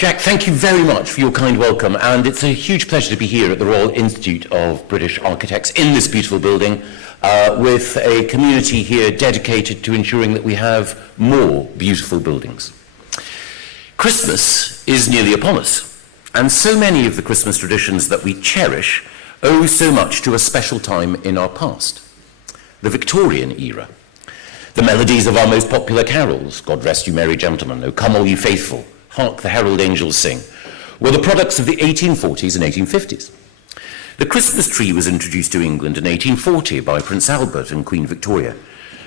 Jack, thank you very much for your kind welcome, and it's a huge pleasure to be here at the Royal Institute of British Architects in this beautiful building with a community here dedicated to ensuring that we have more beautiful buildings. Christmas is nearly upon us, and so many of the Christmas traditions that we cherish owe so much to a special time in our past, the Victorian era. The melodies of our most popular carols, God Rest You Merry Gentlemen, O Come All Ye Faithful, Hark the Herald Angels Sing, were the products of the 1840s and 1850s. The Christmas tree was introduced to England in 1840 by Prince Albert and Queen Victoria,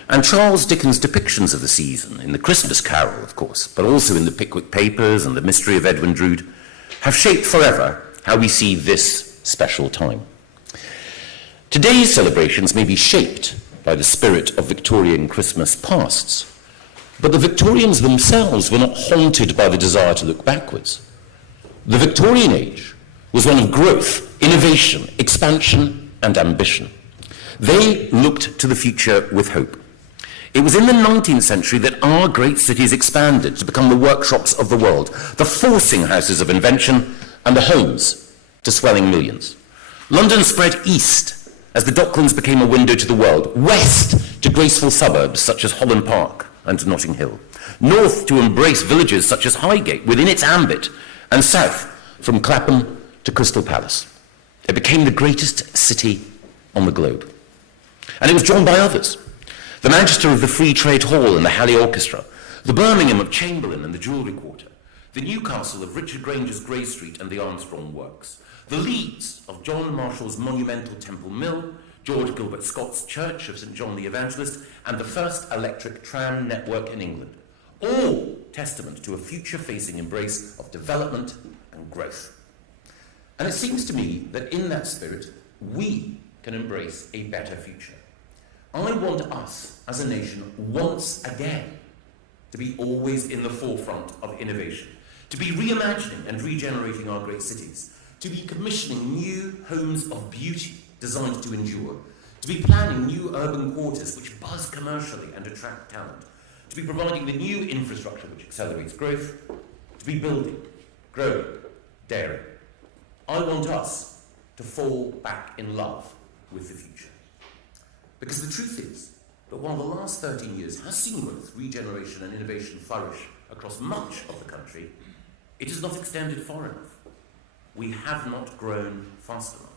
and Charles Dickens' depictions of the season, in the Christmas Carol, of course, but also in the Pickwick Papers and the Mystery of Edwin Drood, have shaped forever how we see this special time. Today's celebrations may be shaped by the spirit of Victorian Christmas pasts, but the Victorians themselves were not haunted by the desire to look backwards. The Victorian age was one of growth, innovation, expansion, and ambition. They looked to the future with hope. It was in the 19th century that our great cities expanded to become the workshops of the world, the forcing houses of invention, and the homes to swelling millions. London spread east as the Docklands became a window to the world, west to graceful suburbs such as Holland Park and Notting Hill, north to embrace villages such as Highgate within its ambit, and south from Clapham to Crystal Palace. It became the greatest city on the globe. And it was joined by others. The Manchester of the Free Trade Hall and the Halley Orchestra, the Birmingham of Chamberlain and the Jewellery Quarter, the Newcastle of Richard Granger's Grey Street and the Armstrong Works, the Leeds of John Marshall's monumental Temple Mill, George Gilbert Scott's Church of St John the Evangelist, and the first electric tram network in England, all testament to a future-facing embrace of development and growth. And it seems to me that in that spirit, we can embrace a better future. I want us, as a nation, once again, to be always in the forefront of innovation, to be reimagining and regenerating our great cities, to be commissioning new homes of beauty designed to endure, to be planning new urban quarters which buzz commercially and attract talent, to be providing the new infrastructure which accelerates growth, to be building, growing, daring. I want us to fall back in love with the future. Because the truth is that while the last 13 years has seen growth, regeneration and innovation flourish across much of the country, it has not extended far enough. We have not grown fast enough.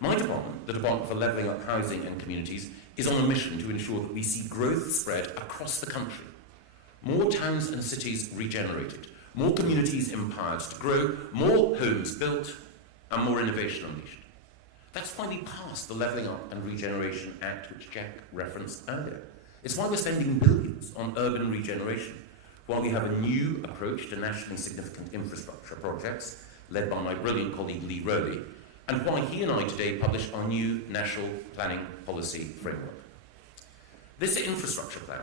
My department, the Department for Levelling Up Housing and Communities, is on a mission to ensure that we see growth spread across the country. More towns and cities regenerated, more communities empowered to grow, more homes built, and more innovation unleashed. That's why we passed the Levelling Up and Regeneration Act, which Jack referenced earlier. It's why we're spending billions on urban regeneration, while we have a new approach to nationally significant infrastructure projects, led by my brilliant colleague Lee Rowley, and why he and I today publish our new National Planning Policy Framework. This infrastructure plan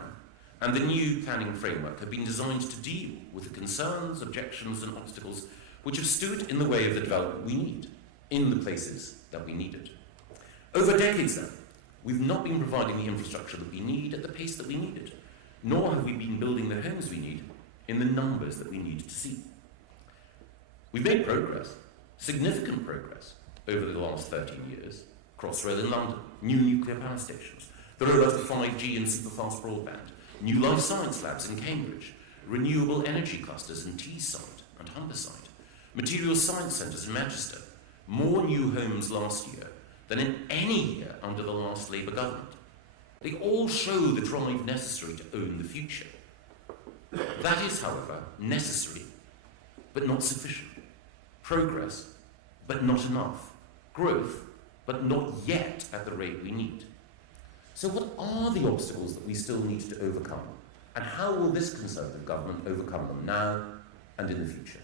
and the new planning framework have been designed to deal with the concerns, objections, and obstacles which have stood in the way of the development we need, in the places that we need it. Over decades now, we've not been providing the infrastructure that we need at the pace that we need it, nor have we been building the homes we need in the numbers that we need to see. We've made progress, significant progress, over the last 13 years. Crossrail in London, new nuclear power stations, the rollout of 5G and superfast broadband, new life science labs in Cambridge, renewable energy clusters in Teesside and Humberside, materials science centres in Manchester, more new homes last year than in any year under the last Labour government. They all show the drive necessary to own the future. That is, however, necessary, but not sufficient. Progress, but not enough. Growth, but not yet at the rate we need. So what are the obstacles that we still need to overcome? And how will this Conservative government overcome them now and in the future?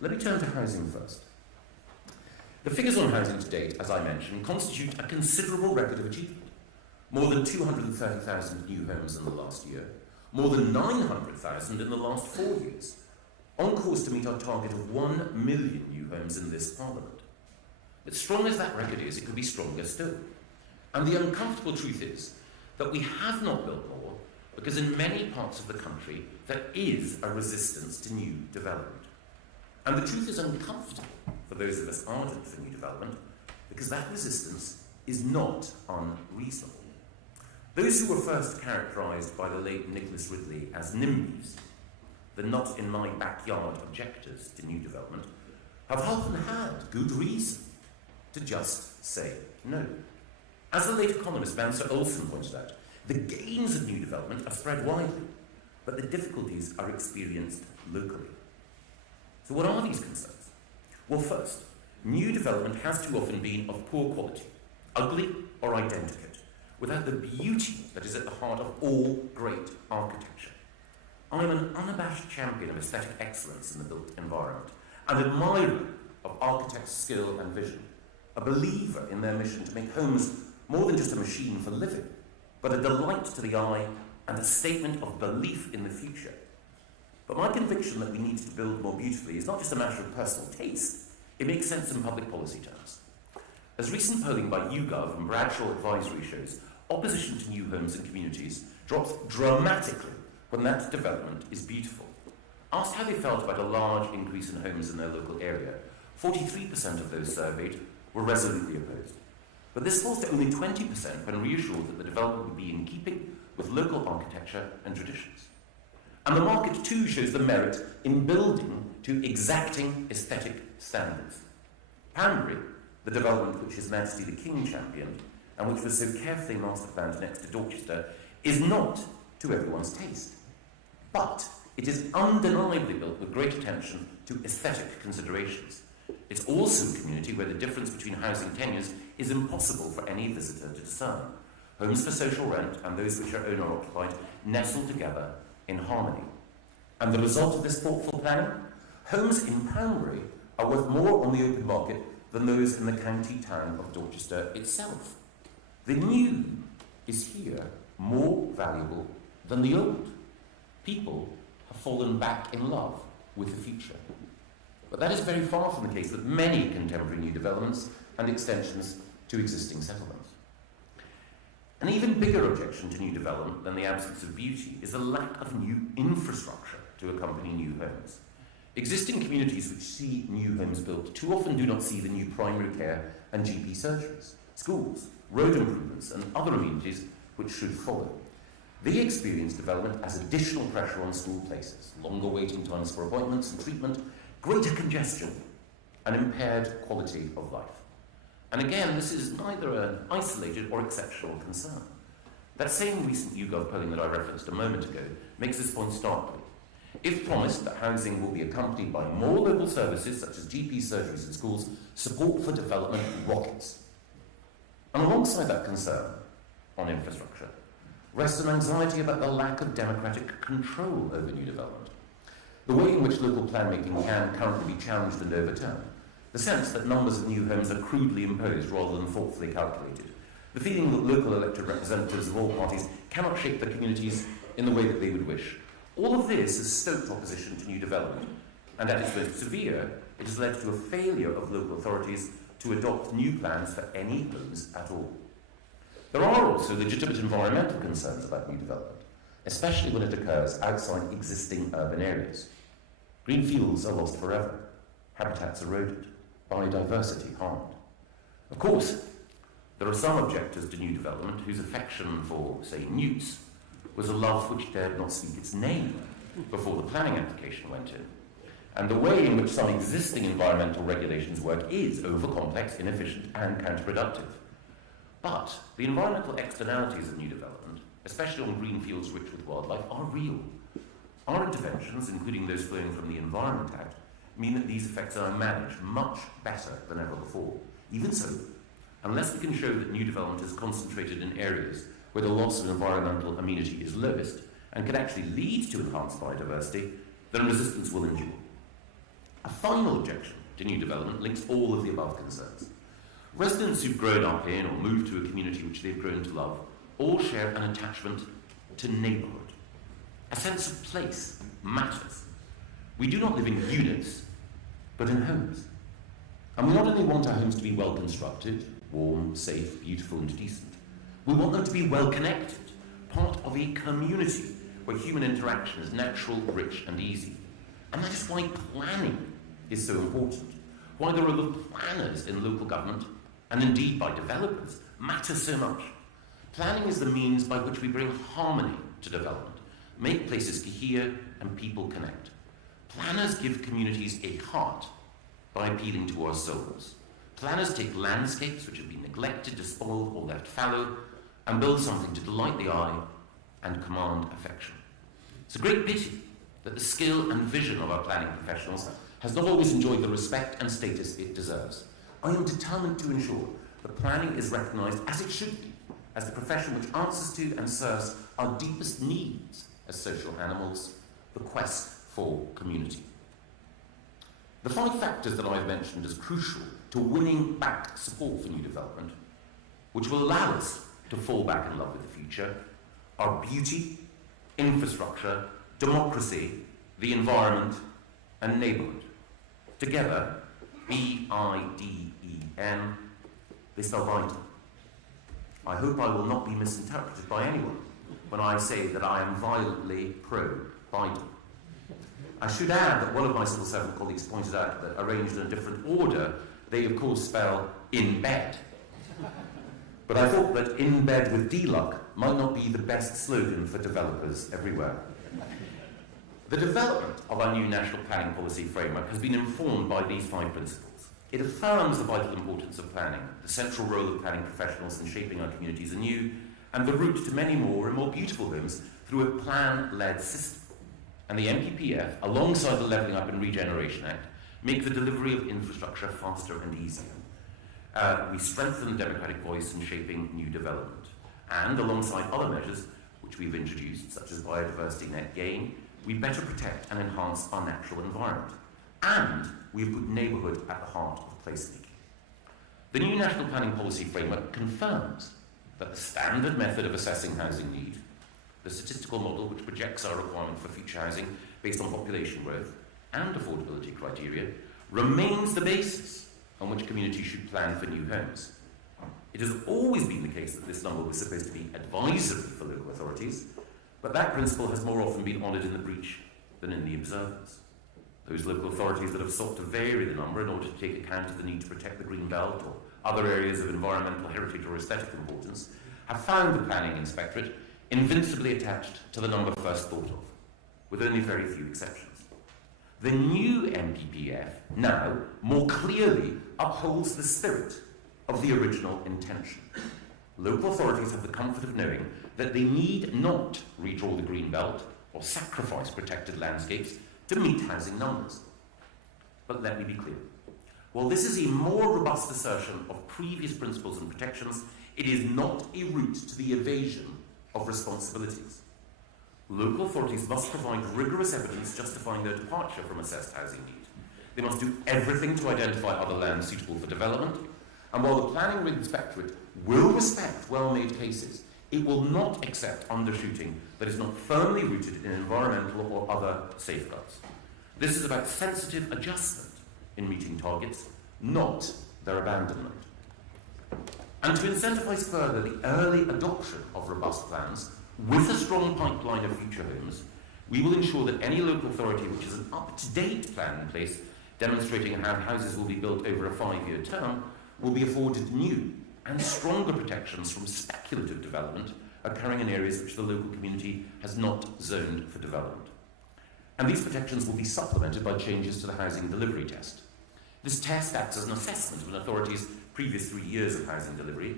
Let me turn to housing first. The figures on housing to date, as I mentioned, constitute a considerable record of achievement. More than 230,000 new homes in the last year, more than 900,000 in the last 4 years, on course to meet our target of 1 million new homes in this Parliament. But strong as that record is, it could be stronger still. And the uncomfortable truth is that we have not built more because in many parts of the country there is a resistance to new development. And the truth is uncomfortable for those of us ardent for new development, because that resistance is not unreasonable. Those who were first characterised by the late Nicholas Ridley as NIMBYs, the not in my backyard objectors to new development, have often had good reason to just say no. As the late economist Sir Olsen pointed out, the gains of new development are spread widely, but the difficulties are experienced locally. So what are these concerns? Well, first, new development has too often been of poor quality, ugly or identicate, without the beauty that is at the heart of all great architecture. I am an unabashed champion of aesthetic excellence in the built environment, an admirer of architects' skill and vision, a believer in their mission to make homes more than just a machine for living, but a delight to the eye and a statement of belief in the future. But my conviction that we need to build more beautifully is not just a matter of personal taste, it makes sense in public policy terms. As recent polling by YouGov and Bradshaw Advisory shows, opposition to new homes and communities drops dramatically when that development is beautiful. Asked how they felt about a large increase in homes in their local area, 43% of those surveyed were resolutely opposed. But this falls to only 20% when reassured that the development would be in keeping with local architecture and traditions. And the market too shows the merit in building to exacting aesthetic standards. Panbury, the development which His Majesty the King championed, and which was so carefully master planned next to Dorchester, is not to everyone's taste. But it is undeniably built with great attention to aesthetic considerations. It's also a community where the difference between housing tenures is impossible for any visitor to discern. Homes for social rent and those which are owner-occupied nestle together in harmony. And the result of this thoughtful planning? Homes in Panbury are worth more on the open market than those in the county town of Dorchester itself. The new is here more valuable than the old. People have fallen back in love with the future. But that is very far from the case with many contemporary new developments and extensions to existing settlements. An even bigger objection to new development than the absence of beauty is the lack of new infrastructure to accompany new homes. Existing communities which see new homes built too often do not see the new primary care and GP surgeries, schools, road improvements and other amenities which should follow. They experience development as additional pressure on school places, longer waiting times for appointments and treatment, greater congestion, and impaired quality of life. And again, this is neither an isolated or exceptional concern. That same recent YouGov polling that I referenced a moment ago makes this point starkly. If promised that housing will be accompanied by more local services such as GP surgeries and schools, support for development rockets. And alongside that concern on infrastructure rests an anxiety about the lack of democratic control over new development. The way in which local plan making can currently be challenged and overturned, the sense that numbers of new homes are crudely imposed rather than thoughtfully calculated, the feeling that local elected representatives of all parties cannot shape their communities in the way that they would wish. All of this has stoked opposition to new development, and at its most severe, it has led to a failure of local authorities to adopt new plans for any homes at all. There are also legitimate environmental concerns about new development, especially when it occurs outside existing urban areas. Green fields are lost forever, habitats eroded, biodiversity harmed. Of course, there are some objectors to new development whose affection for, say, newts was a love which dared not speak its name before the planning application went in. And the way in which some existing environmental regulations work is overcomplex, inefficient, and counterproductive. But the environmental externalities of new development, especially on green fields rich with wildlife, are real. Our interventions, including those flowing from the Environment Act, mean that these effects are managed much better than ever before. Even so, unless we can show that new development is concentrated in areas where the loss of environmental amenity is lowest and can actually lead to enhanced biodiversity, then resistance will endure. A final objection to new development links all of the above concerns. Residents who've grown up in or moved to a community which they've grown to love all share an attachment to neighbourhood. A sense of place matters. We do not live in units, but in homes. And we not only want our homes to be well constructed, warm, safe, beautiful and decent, we want them to be well connected, part of a community where human interaction is natural, rich and easy. And that is why planning is so important, why the role of planners in local government, and indeed by developers, matters so much. Planning is the means by which we bring harmony to development, make places cohere and people connect. Planners give communities a heart by appealing to our souls. Planners take landscapes which have been neglected, despoiled or left fallow and build something to delight the eye and command affection. It's a great pity that the skill and vision of our planning professionals has not always enjoyed the respect and status it deserves. I am determined to ensure that planning is recognised as it should be, as the profession which answers to and serves our deepest needs as social animals, the quest for community. The 5 factors that I've mentioned as crucial to winning back support for new development, which will allow us to fall back in love with the future, are beauty, infrastructure, democracy, the environment, and neighbourhood. Together, B-I-D-E-N, they spell vital. I hope I will not be misinterpreted by anyone when I say that I am violently pro-Biden. I should add that one of my civil servant colleagues pointed out that arranged in a different order, they of course spell in bed. But I thought that in bed with D-Luck might not be the best slogan for developers everywhere. The development of our new national planning policy framework has been informed by these 5 principles. It affirms the vital importance of planning, the central role of planning professionals in shaping our communities anew, and the route to many more and more beautiful homes through a plan-led system. And the MPPF, alongside the Levelling Up and Regeneration Act, make the delivery of infrastructure faster and easier. We strengthen the democratic voice in shaping new development. And alongside other measures which we've introduced, such as biodiversity net gain, we better protect and enhance our natural environment. And we've put neighbourhood at the heart of placemaking. The new National Planning Policy Framework confirms that the standard method of assessing housing need, the statistical model which projects our requirement for future housing based on population growth and affordability criteria, remains the basis on which communities should plan for new homes. It has always been the case that this number was supposed to be advisory for local authorities, but that principle has more often been honoured in the breach than in the observance. Those local authorities that have sought to vary the number in order to take account of the need to protect the green belt or other areas of environmental heritage or aesthetic importance have found the planning inspectorate invincibly attached to the number first thought of, with only very few exceptions. The new MPPF now more clearly upholds the spirit of the original intention. Local authorities have the comfort of knowing that they need not redraw the green belt or sacrifice protected landscapes to meet housing numbers. But let me be clear. While this is a more robust assertion of previous principles and protections, it is not a route to the evasion of responsibilities. Local authorities must provide rigorous evidence justifying their departure from assessed housing need. They must do everything to identify other land suitable for development, and while the Planning Inspectorate will respect well-made cases, it will not accept undershooting that is not firmly rooted in environmental or other safeguards. This is about sensitive adjustment in meeting targets, not their abandonment. And to incentivise further the early adoption of robust plans, with a strong pipeline of future homes, we will ensure that any local authority which has an up-to-date plan in place demonstrating how houses will be built over a 5-year term will be afforded new and stronger protections from speculative development occurring in areas which the local community has not zoned for development. And these protections will be supplemented by changes to the housing delivery test. This test acts as an assessment of an authority's previous 3 years of housing delivery,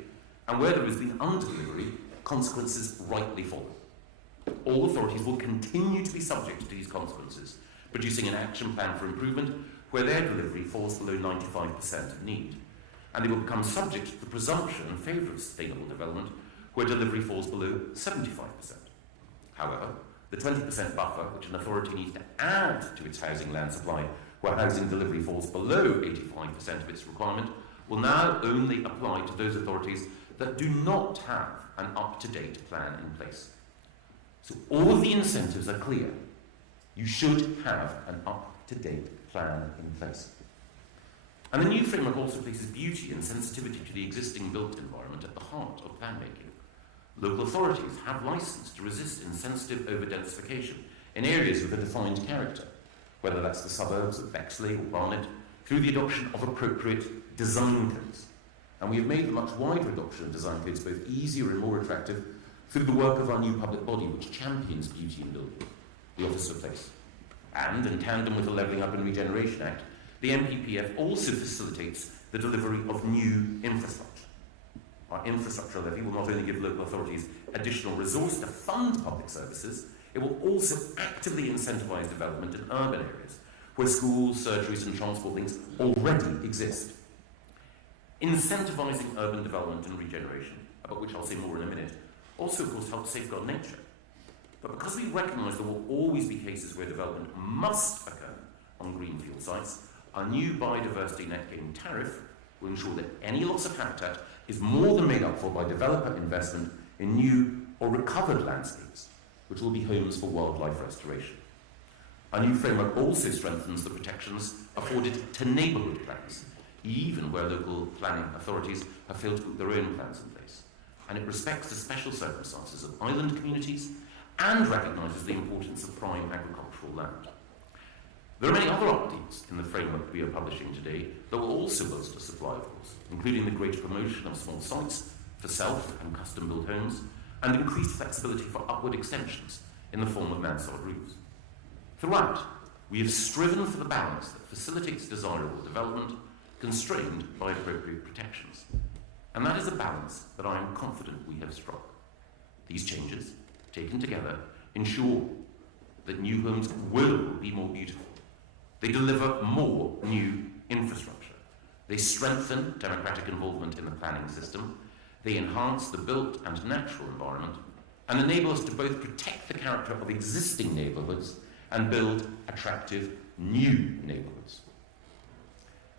and where there has been under-delivery, consequences rightly follow. All authorities will continue to be subject to these consequences, producing an action plan for improvement where their delivery falls below 95% of need. And they will become subject to the presumption in favour of sustainable development where delivery falls below 75%. However, the 20% buffer which an authority needs to add to its housing land supply where housing delivery falls below 85% of its requirement will now only apply to those authorities that do not have an up-to-date plan in place. So all of the incentives are clear. You should have an up-to-date plan in place. And the new framework also places beauty and sensitivity to the existing built environment at the heart of plan making. Local authorities have licence to resist insensitive over-densification in areas with a defined character, whether that's the suburbs of Bexley or Barnet, through the adoption of appropriate design codes. And we have made the much wider adoption of design codes both easier and more attractive through the work of our new public body, which champions beauty in building, the Office for Place. And, in tandem with the Levelling Up and Regeneration Act, the MPPF also facilitates the delivery of new infrastructure. Our infrastructure levy will not only give local authorities additional resource to fund public services, it will also actively incentivise development in urban areas where schools, surgeries and transport links already exist. Incentivising urban development and regeneration, about which I'll say more in a minute, also of course helps safeguard nature. But because we recognise there will always be cases where development must occur on greenfield sites, our new biodiversity net gain tariff will ensure that any loss of habitat is more than made up for by developer investment in new or recovered landscapes, which will be homes for wildlife restoration. Our new framework also strengthens the protections afforded to neighbourhood plans, even where local planning authorities have failed to put their own plans in place. And it respects the special circumstances of island communities and recognises the importance of prime agricultural land. There are many other updates in the framework we are publishing today that will also bolster supply, of course, including the greater promotion of small sites for self and custom-built homes, and increased flexibility for upward extensions in the form of mansard roofs. Throughout, we have striven for the balance that facilitates desirable development, constrained by appropriate protections. And that is a balance that I am confident we have struck. These changes, taken together, ensure that new homes will be more beautiful. They deliver more new infrastructure. They strengthen democratic involvement in the planning system. They enhance the built and natural environment and enable us to both protect the character of existing neighbourhoods and build attractive new neighbourhoods.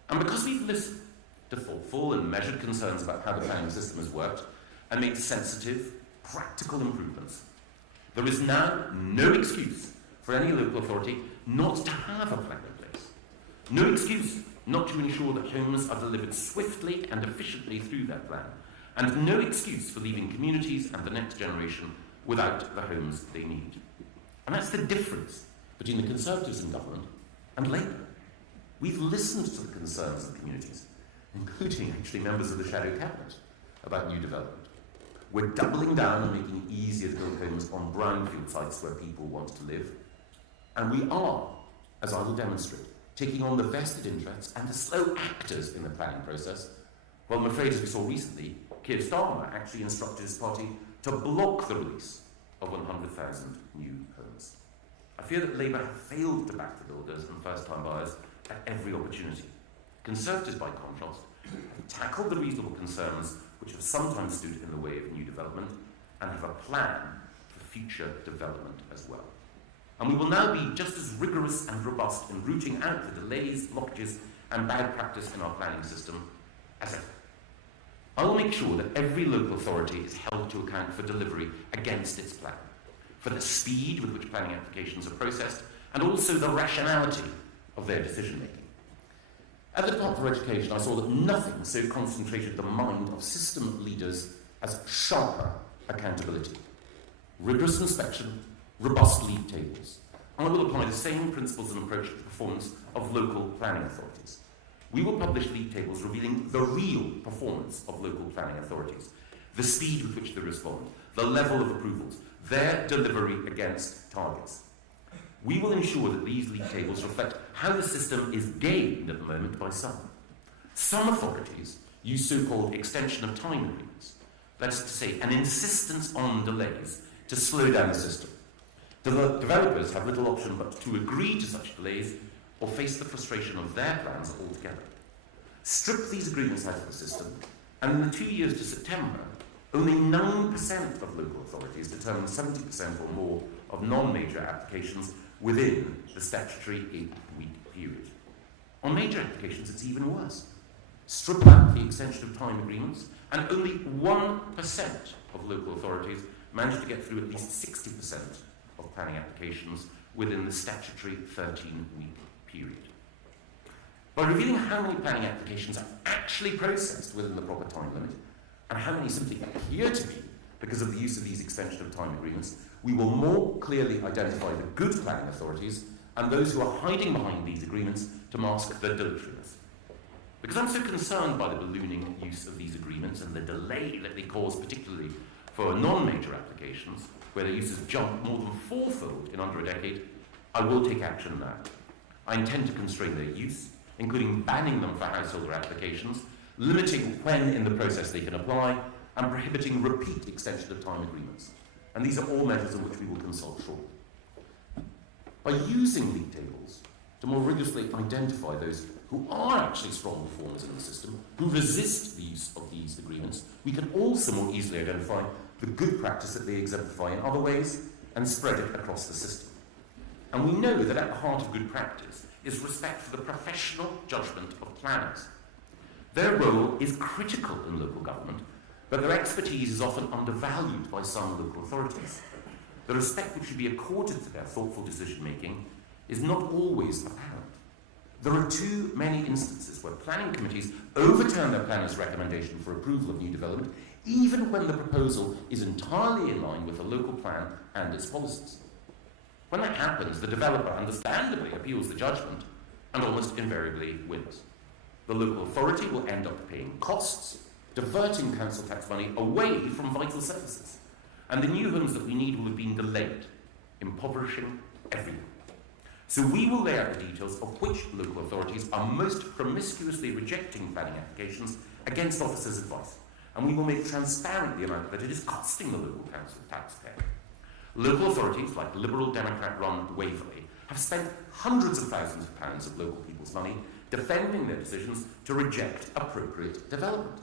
And because we've listened to thoughtful and measured concerns about how the planning system has worked and made sensitive, practical improvements, there is now no excuse for any local authority not to have a plan in place. No excuse not to ensure that homes are delivered swiftly and efficiently through their plan, and no excuse for leaving communities and the next generation without the homes they need. And that's the difference between the Conservatives in government and Labour. We've listened to the concerns of communities, including actually members of the Shadow Cabinet, about new development. We're doubling down on making it easier to build homes on brownfield sites where people want to live. And we are, as I will demonstrate, taking on the vested interests and the slow actors in the planning process. Well, I'm afraid, as we saw recently, Keir Starmer actually instructed his party to block the release of 100,000 new homes. I fear that Labour have failed to back the builders and first-time buyers at every opportunity. Conservatives, by contrast, have tackled the reasonable concerns which have sometimes stood in the way of new development and have a plan for future development as well. And we will now be just as rigorous and robust in rooting out the delays, blockages and bad practice in our planning system as ever. I will make sure that every local authority is held to account for delivery against its plan, for the speed with which planning applications are processed, and also the rationality of their decision-making. At the Department for Education, I saw that nothing so concentrated the mind of system leaders as sharper accountability. Rigorous inspection, robust league tables. And I will apply the same principles and approach to the performance of local planning authorities. We will publish league tables revealing the real performance of local planning authorities, the speed with which they respond, the level of approvals, their delivery against targets. We will ensure that these league tables reflect how the system is gained at the moment by some. Some authorities use so-called extension of time agreements, that is to say, an insistence on delays to slow down the system. Developers have little option but to agree to such delays or face the frustration of their plans altogether. Strip these agreements out of the system, and in the 2 years to September, only 9% of local authorities determined 70% or more of non-major applications within the statutory 8-week period. On major applications, it's even worse. Strip out the extension of time agreements, and only 1% of local authorities managed to get through at least 60% of planning applications within the statutory 13-week period. By revealing how many planning applications are actually processed within the proper time limit, and how many simply appear to be because of the use of these extension of time agreements, we will more clearly identify the good planning authorities and those who are hiding behind these agreements to mask their dilatoriness. Because I'm so concerned by the ballooning use of these agreements and the delay that they cause, particularly for non-major applications, where their use has jumped more than fourfold in under a decade, I will take action now. I intend to constrain their use, including banning them for householder applications, limiting when in the process they can apply, and prohibiting repeat extension of time agreements. And these are all measures on which we will consult shortly. By using league tables to more rigorously identify those who are actually strong performers in the system, who resist the use of these agreements, we can also more easily identify the good practice that they exemplify in other ways and spread it across the system. And we know that at the heart of good practice is respect for the professional judgment of planners. Their role is critical in local government, but their expertise is often undervalued by some local authorities. The respect which should be accorded to their thoughtful decision-making is not always apparent. There are too many instances where planning committees overturn their planners' recommendation for approval of new development, even when the proposal is entirely in line with the local plan and its policies. When that happens, the developer understandably appeals the judgment and almost invariably wins. The local authority will end up paying costs, diverting council tax money away from vital services. And the new homes that we need will have been delayed, impoverishing everyone. So we will lay out the details of which local authorities are most promiscuously rejecting planning applications against officers' advice. And we will make transparent the amount that it is costing the local council taxpayer. Local authorities, like Liberal Democrat-run Waverley, have spent hundreds of thousands of pounds of local people's money defending their decisions to reject appropriate development.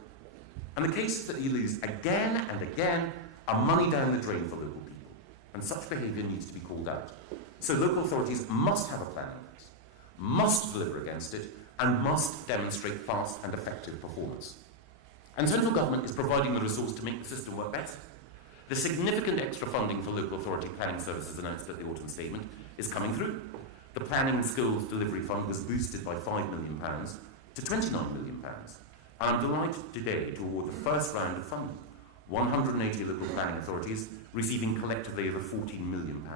And the cases that you lose again and again are money down the drain for local people. And such behaviour needs to be called out. So local authorities must have a plan in place, must deliver against it, and must demonstrate fast and effective performance. And central government is providing the resource to make the system work better. The significant extra funding for local authority planning services announced at the autumn statement is coming through. The Planning Skills Delivery Fund was boosted by £5 million to £29 million. And I'm delighted today to award the first round of funding, 180 local planning authorities receiving collectively over £14 million.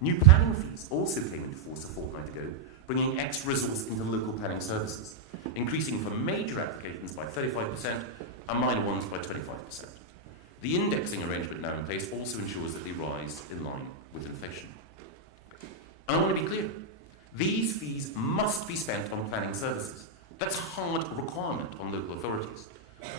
New planning fees also came into force a fortnight ago, bringing extra resource into local planning services, increasing for major applications by 35% and minor ones by 25%. The indexing arrangement now in place also ensures that they rise in line with inflation. And I want to be clear, these fees must be spent on planning services. That's a hard requirement on local authorities.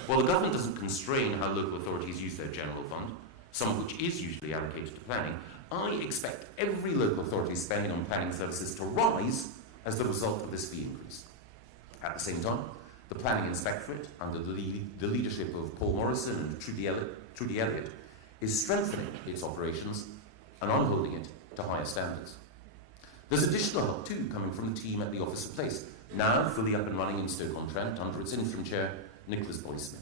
While the government doesn't constrain how local authorities use their general fund, some of which is usually allocated to planning, I expect every local authority's spending on planning services to rise as the result of this fee increase. At the same time, the Planning Inspectorate, under the leadership of Paul Morrison and Trudy Elliott, is strengthening its operations, and I'm holding it to higher standards. There's additional help too coming from the team at the Office of Place, now fully up and running in Stoke-on-Trent under its interim chair, Nicholas Boy-Smith.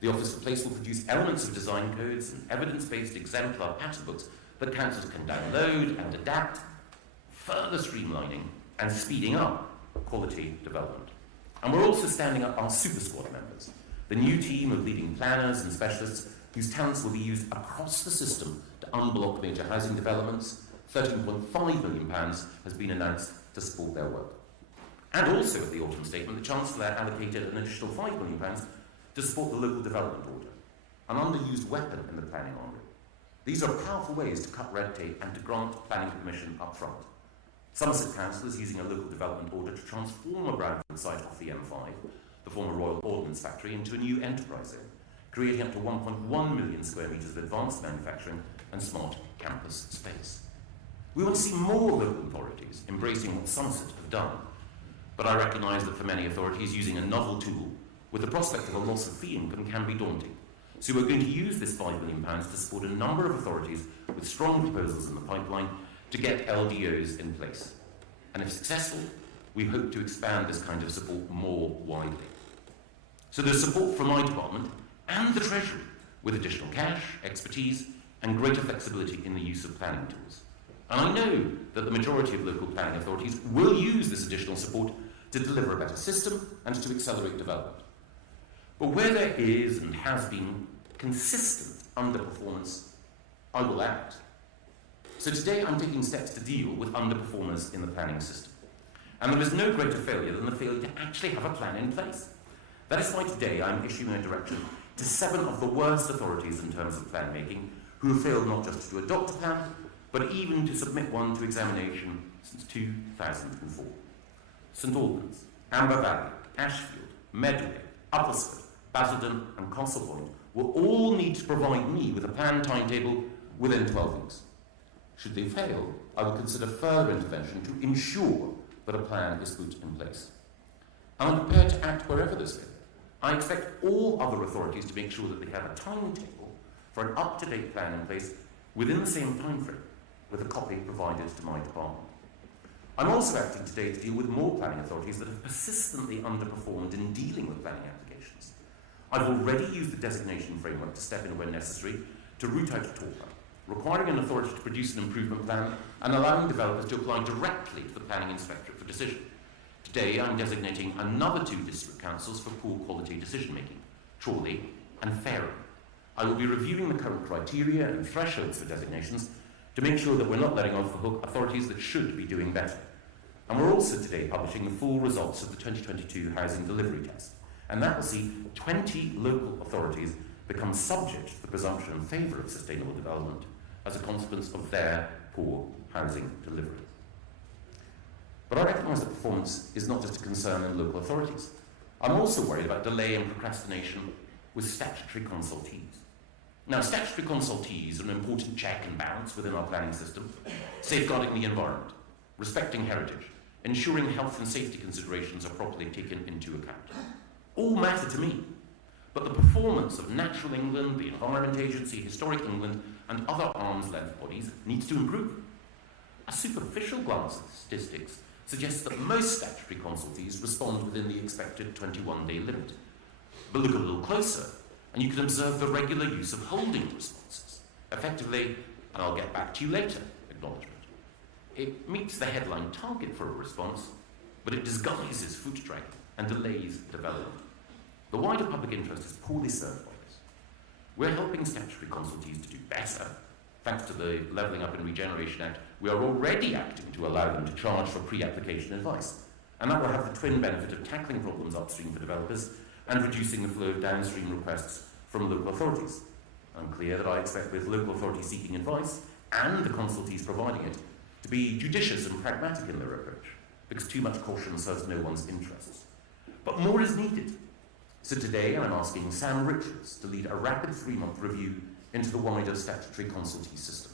The Office of Place will produce elements of design codes and evidence-based exemplar pattern books that councils can download and adapt, further streamlining and speeding up quality development. And we're also standing up our Super Squad members, the new team of leading planners and specialists whose talents will be used across the system to unblock major housing developments. £13.5 million has been announced to support their work. And also at the autumn statement, the Chancellor allocated an additional £5 million to support the local development order, an underused weapon in the planning army. These are powerful ways to cut red tape and to grant planning permission up front. Somerset Council is using a local development order to transform a brownfield site off the M5, the former Royal Ordnance Factory, into a new enterprise zone, creating up to 1.1 million square metres of advanced manufacturing and smart campus space. We want to see more local authorities embracing what Somerset have done, but I recognise that for many authorities, using a novel tool with the prospect of a loss of fee income can be daunting. So we're going to use this £5 million to support a number of authorities with strong proposals in the pipeline to get LDOs in place. And if successful, we hope to expand this kind of support more widely. So there's support from my department and the Treasury with additional cash, expertise, and greater flexibility in the use of planning tools. And I know that the majority of local planning authorities will use this additional support to deliver a better system and to accelerate development. But where there is and has been consistent underperformance, I will act. So today I'm taking steps to deal with underperformers in the planning system. And there is no greater failure than the failure to actually have a plan in place. That is why today I'm issuing a direction to 7 of the worst authorities in terms of plan making, who have failed not just to adopt a plan, but even to submit one to examination since 2004. St Albans, Amber Valley, Ashfield, Medway, Uppersford, Basildon and Castle Point will all need to provide me with a plan timetable within 12 weeks. Should they fail, I will consider further intervention to ensure that a plan is put in place. I'm prepared to act wherever there's failure. I expect all other authorities to make sure that they have a timetable for an up-to-date plan in place within the same timeframe, with a copy provided to my department. I'm also acting today to deal with more planning authorities that have persistently underperformed in dealing with planning applications. I've already used the designation framework to step in when necessary to root out a talker, requiring an authority to produce an improvement plan and allowing developers to apply directly to the planning inspectorate for decision. Today, I'm designating another 2 district councils for poor quality decision making, Chorley and Fareham. I will be reviewing the current criteria and thresholds for designations to make sure that we're not letting off the hook authorities that should be doing better. And we're also today publishing the full results of the 2022 housing delivery test, and that will see 20 local authorities become subject to the presumption in favour of sustainable development as a consequence of their poor housing delivery. But I recognise that performance is not just a concern in local authorities. I'm also worried about delay and procrastination with statutory consultees. Now, statutory consultees are an important check and balance within our planning system, safeguarding the environment, respecting heritage, ensuring health and safety considerations are properly taken into account. All matter to me, but the performance of Natural England, the Environment Agency, Historic England, and other arm's-length bodies needs to improve. A superficial glance at the statistics suggests that most statutory consultees respond within the expected 21-day limit. But look a little closer, and you can observe the regular use of holding responses. Effectively, and I'll get back to you later, acknowledgement. It meets the headline target for a response, but it disguises foot dragging and delays development. The wider public interest is poorly served by this. We're helping statutory consultees to do better. Thanks to the Levelling Up and Regeneration Act, we are already acting to allow them to charge for pre-application advice. And that will have the twin benefit of tackling problems upstream for developers and reducing the flow of downstream requests from local authorities. I'm clear that I expect both local authorities seeking advice and the consultees providing it to be judicious and pragmatic in their approach, because too much caution serves no one's interests. But more is needed. So today I'm asking Sam Richards to lead a rapid 3-month review into the wider statutory consultee system.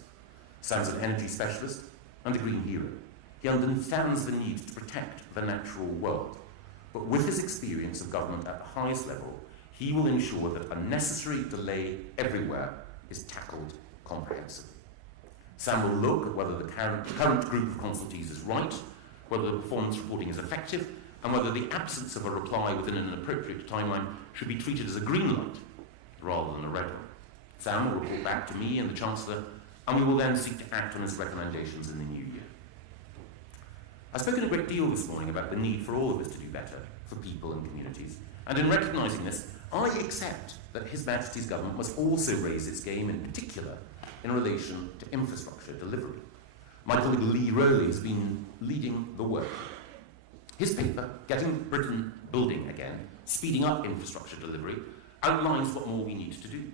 Sam's an energy specialist and a green hero. He understands the need to protect the natural world. But with his experience of government at the highest level, he will ensure that unnecessary delay everywhere is tackled comprehensively. Sam will look at whether the current group of consultees is right, whether the performance reporting is effective, and whether the absence of a reply within an appropriate timeline should be treated as a green light rather than a red one. Sam will report back to me and the Chancellor, and we will then seek to act on his recommendations in the new year. I've spoken a great deal this morning about the need for all of us to do better for people and communities, and in recognising this, I accept that His Majesty's Government must also raise its game, in particular, in relation to infrastructure delivery. My colleague Lee Rowley has been leading the work. His paper, Getting Britain Building Again, Speeding Up Infrastructure Delivery, outlines what more we need to do.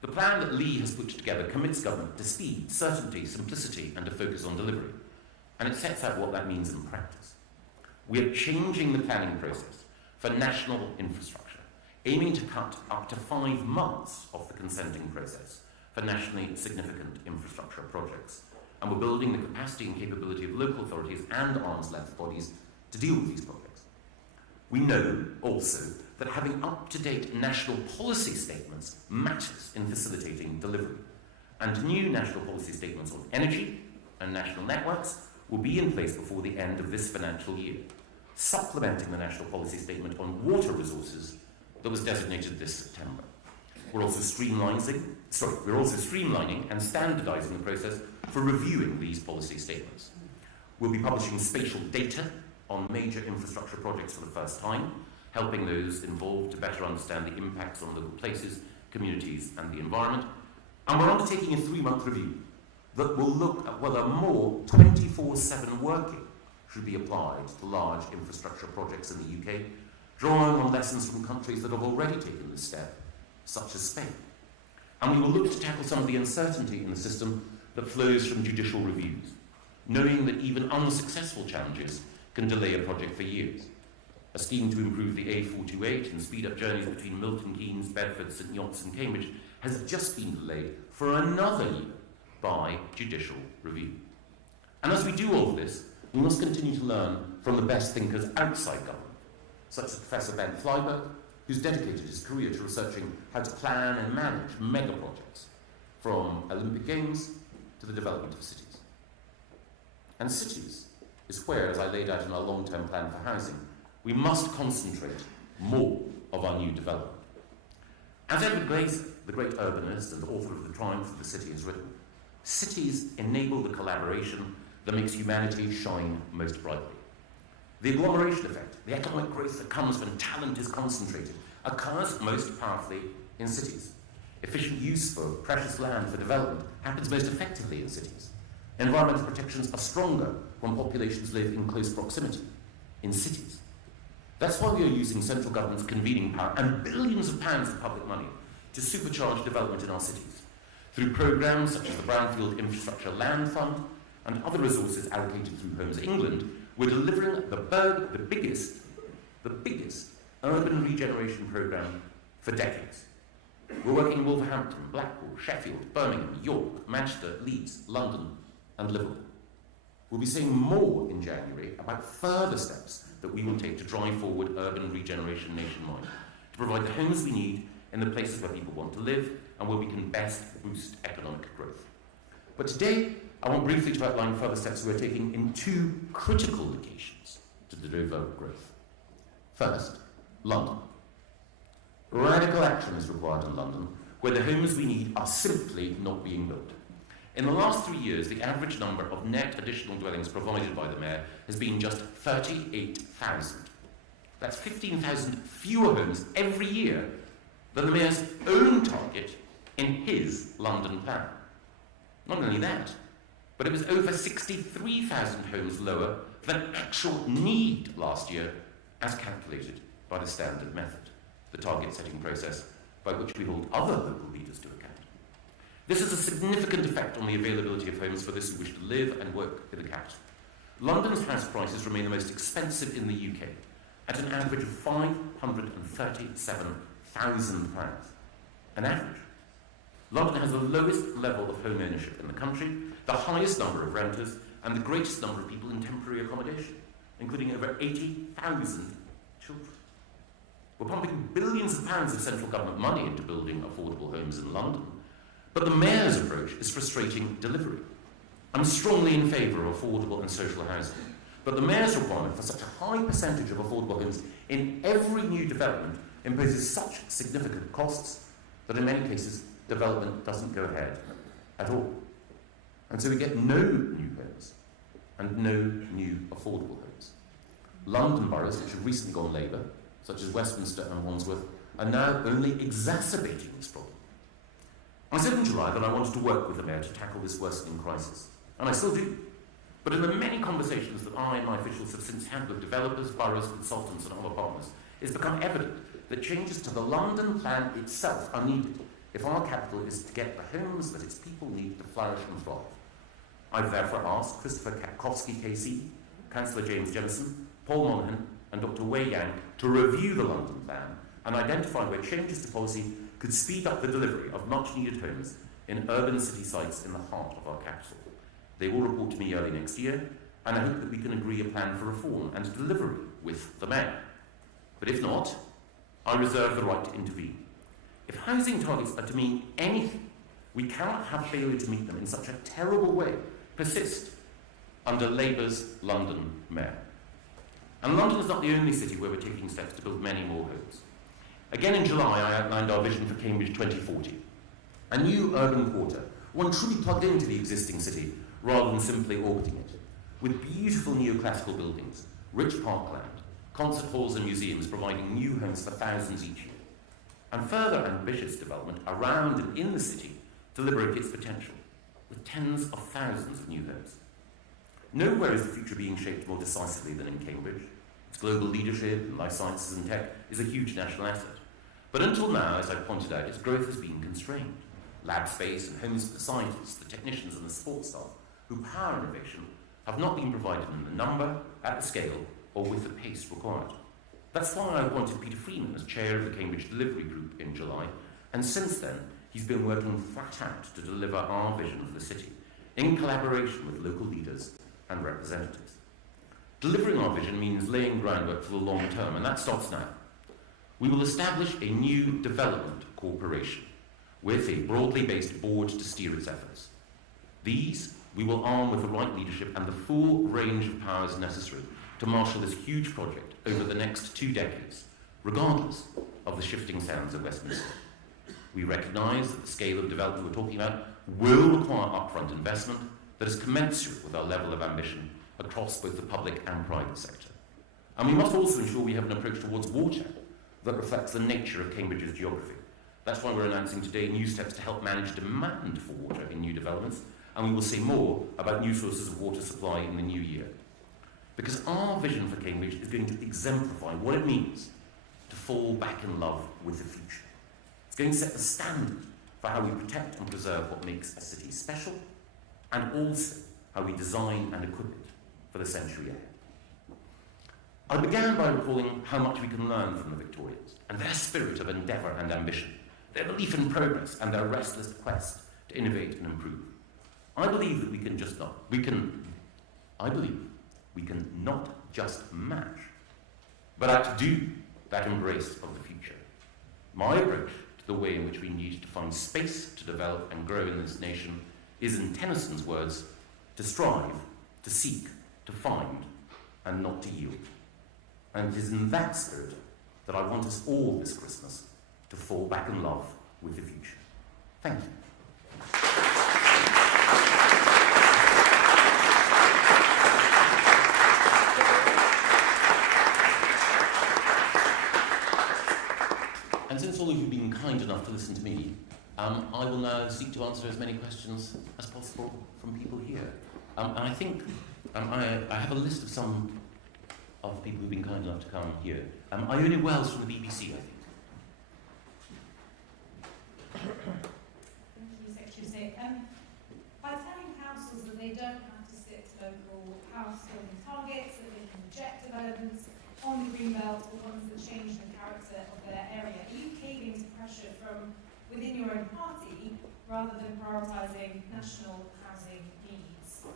The plan that Lee has put together commits government to speed, certainty, simplicity, and a focus on delivery. And it sets out what that means in practice. We are changing the planning process for national infrastructure, aiming to cut up to 5 months off the consenting process for nationally significant infrastructure projects. And we're building the capacity and capability of local authorities and arm's-length bodies to deal with these projects. We know also that having up-to-date national policy statements matters in facilitating delivery. And new national policy statements on energy and national networks will be in place before the end of this financial year, supplementing the national policy statement on water resources that was designated this September. We're also streamlining and standardising the process for reviewing these policy statements. We'll be publishing spatial data on major infrastructure projects for the first time, helping those involved to better understand the impacts on local places, communities, and the environment. And we're undertaking a 3-month review that will look at whether more 24/7 working should be applied to large infrastructure projects in the UK, drawing on lessons from countries that have already taken this step, such as Spain. And we will look to tackle some of the uncertainty in the system that flows from judicial reviews, knowing that even unsuccessful challenges can delay a project for years. A scheme to improve the A428 and speed up journeys between Milton Keynes, Bedford, St Neots and Cambridge has just been delayed for another year by judicial review. And as we do all of this, we must continue to learn from the best thinkers outside government, such as Professor Ben Flyberg, who's dedicated his career to researching how to plan and manage mega projects, from Olympic Games to the development of cities. And cities is where, as I laid out in our long-term plan for housing, we must concentrate more of our new development. As Edward Glaser, the great urbanist and author of The Triumph of the City, has written, cities enable the collaboration that makes humanity shine most brightly. The agglomeration effect, the economic growth that comes when talent is concentrated, occurs most powerfully in cities. Efficient use for precious land for development happens most effectively in cities. Environmental protections are stronger when populations live in close proximity, in cities. That's why we are using central government's convening power and billions of pounds of public money to supercharge development in our cities, through programmes such as the Brownfield Infrastructure Land Fund and other resources allocated through Homes England. We're delivering the biggest urban regeneration programme for decades. We're working in Wolverhampton, Blackpool, Sheffield, Birmingham, York, Manchester, Leeds, London and Liverpool. We'll be saying more in January about further steps that we will take to drive forward urban regeneration nationwide, to provide the homes we need in the places where people want to live and where we can best boost economic growth. But today, I want briefly to outline further steps we're taking in 2 critical locations to deliver growth. First, London. Radical action is required in London, where the homes we need are simply not being built. In the last 3 years, the average number of net additional dwellings provided by the Mayor has been just 38,000. That's 15,000 fewer homes every year than the Mayor's own target in his London plan. Not only that, but it was over 63,000 homes lower than actual need last year, as calculated by the standard method, the target setting process by which we hold other local leaders to account. This has a significant effect on the availability of homes for those who wish to live and work in the capital. London's house prices remain the most expensive in the UK, at an average of £537,000. An average. London has the lowest level of home ownership in the country, the highest number of renters, and the greatest number of people in temporary accommodation, including over 80,000 children. We're pumping billions of pounds of central government money into building affordable homes in London, but the Mayor's approach is frustrating delivery. I'm strongly in favour of affordable and social housing, but the Mayor's requirement for such a high percentage of affordable homes in every new development imposes such significant costs that in many cases development doesn't go ahead at all. And so we get no new homes and no new affordable homes. London boroughs, which have recently gone Labour, such as Westminster and Wandsworth, are now only exacerbating this problem. I said in July that I wanted to work with the Mayor to tackle this worsening crisis, and I still do. But in the many conversations that I and my officials have since had with developers, boroughs, consultants and other partners, it's become evident that changes to the London plan itself are needed if our capital is to get the homes that its people need to flourish and thrive. I've therefore asked Christopher Kapkowski KC, Councillor James Jemison, Paul Monaghan and Dr Wei Yang to review the London plan and identify where changes to policy could speed up the delivery of much needed homes in urban city sites in the heart of our capital. They will report to me early next year, and I hope that we can agree a plan for reform and delivery with the Mayor. But if not, I reserve the right to intervene. If housing targets are to mean anything, we cannot have failure to meet them in such a terrible way persist under Labour's London Mayor. And London is not the only city where we're taking steps to build many more homes. Again in July, I outlined our vision for Cambridge 2040. A new urban quarter, one truly plugged into the existing city rather than simply orbiting it, with beautiful neoclassical buildings, rich parkland, concert halls and museums providing new homes for thousands each year. And further ambitious development around and in the city to liberate its potential, with tens of thousands of new homes. Nowhere is the future being shaped more decisively than in Cambridge. Its global leadership in life sciences and tech is a huge national asset. But until now, as I pointed out, its growth has been constrained. Lab space and homes for the scientists, the technicians and the support staff who power innovation have not been provided in the number, at the scale, or with the pace required. That's why I appointed Peter Freeman as chair of the Cambridge Delivery Group in July, and since then he's been working flat out to deliver our vision for the city, in collaboration with local leaders and representatives. Delivering our vision means laying groundwork for the long term, and that starts now. We will establish a new development corporation with a broadly based board to steer its efforts. These we will arm with the right leadership and the full range of powers necessary to marshal this huge project over the next 2 decades, regardless of the shifting sands of Westminster. We recognise that the scale of development we're talking about will require upfront investment that is commensurate with our level of ambition across both the public and private sector. And we must also ensure we have an approach towards water that reflects the nature of Cambridge's geography. That's why we're announcing today new steps to help manage demand for water in new developments, and we will say more about new sources of water supply in the new year. Because our vision for Cambridge is going to exemplify what it means to fall back in love with the future. It's going to set the standard for how we protect and preserve what makes a city special, and also how we design and equip it for the century ahead. I began by recalling how much we can learn from the Victorians and their spirit of endeavour and ambition, their belief in progress and their restless quest to innovate and improve. I believe that we can not just match, but outdo that embrace of the future. My approach to the way in which we need to find space to develop and grow in this nation is, in Tennyson's words, to strive, to seek, to find, and not to yield. And it is in that spirit that I want us all this Christmas to fall back in love with the future. Thank you. And since all of you have been kind enough to listen to me, I will now seek to answer as many questions as possible from people here. And I think I have a list of some of the people who've been kind enough to come here. Iona Wells from the BBC, I think. Thank you, Secretary. By telling councils that they don't have to stick to local house building targets, that they can reject developments on the green belt or ones that change the character of their area, are you caving to pressure from within your own party rather than prioritising national housing needs?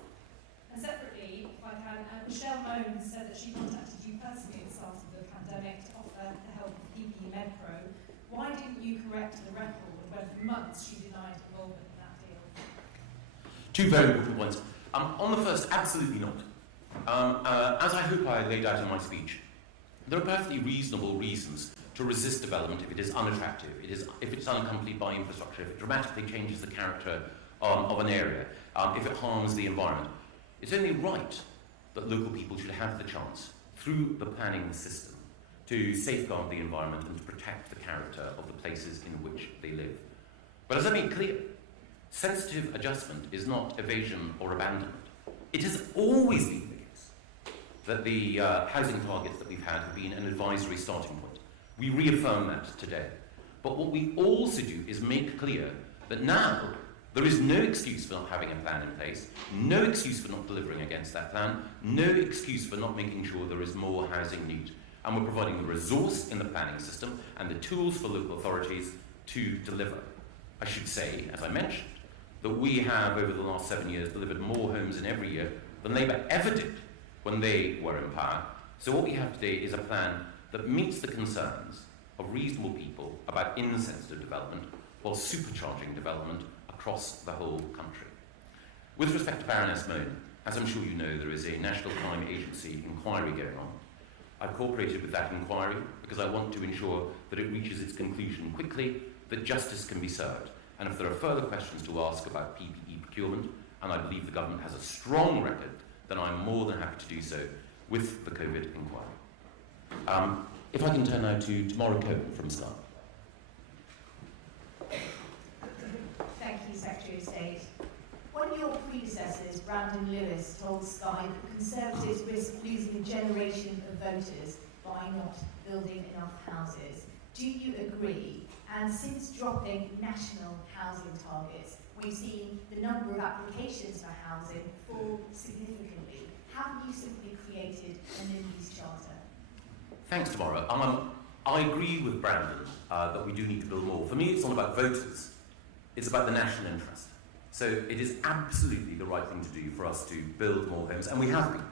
And separately, if I can, Michelle Moan said that she contacted you personally at the start of the pandemic to offer the help of PPE MedPro. Why didn't you correct the record when for months she denied involvement in that deal? Two very important points. On the first, absolutely not. As I hope I laid out in my speech, there are perfectly reasonable reasons to resist development if it is unattractive, if it's unaccompanied by infrastructure, if it dramatically changes the character of an area, if it harms the environment. It's only right that local people should have the chance, through the planning system, to safeguard the environment and to protect the character of the places in which they live. But as I made clear, sensitive adjustment is not evasion or abandonment. It has always been the case that the housing targets that we've had have been an advisory starting point. We reaffirm that today. But what we also do is make clear that now there is no excuse for not having a plan in place, no excuse for not delivering against that plan, no excuse for not making sure there is more housing need. And we're providing the resource in the planning system and the tools for local authorities to deliver. I should say, as I mentioned, that we have, over the last 7 years, delivered more homes in every year than Labour ever did when they were in power. So what we have today is a plan that meets the concerns of reasonable people about insensitive development while supercharging development across the whole country. With respect to Baroness Moan, as I'm sure you know, there is a National Crime Agency inquiry going on. I've cooperated with that inquiry because I want to ensure that it reaches its conclusion quickly, that justice can be served. And if there are further questions to ask about PPE procurement, and I believe the government has a strong record, then I'm more than happy to do so with the COVID inquiry. If I can turn now to Tamara Cohen from Sky. Thank you, Secretary. Brandon Lewis told Sky that Conservatives risk losing a generation of voters by not building enough houses. Do you agree? And since dropping national housing targets, we've seen the number of applications for housing fall significantly. Have you simply created a NIMBY's charter? Thanks, Tamara. I agree with Brandon that we do need to build more. For me, it's not about voters. It's about the national interest. So it is absolutely the right thing to do for us to build more homes, and we have been.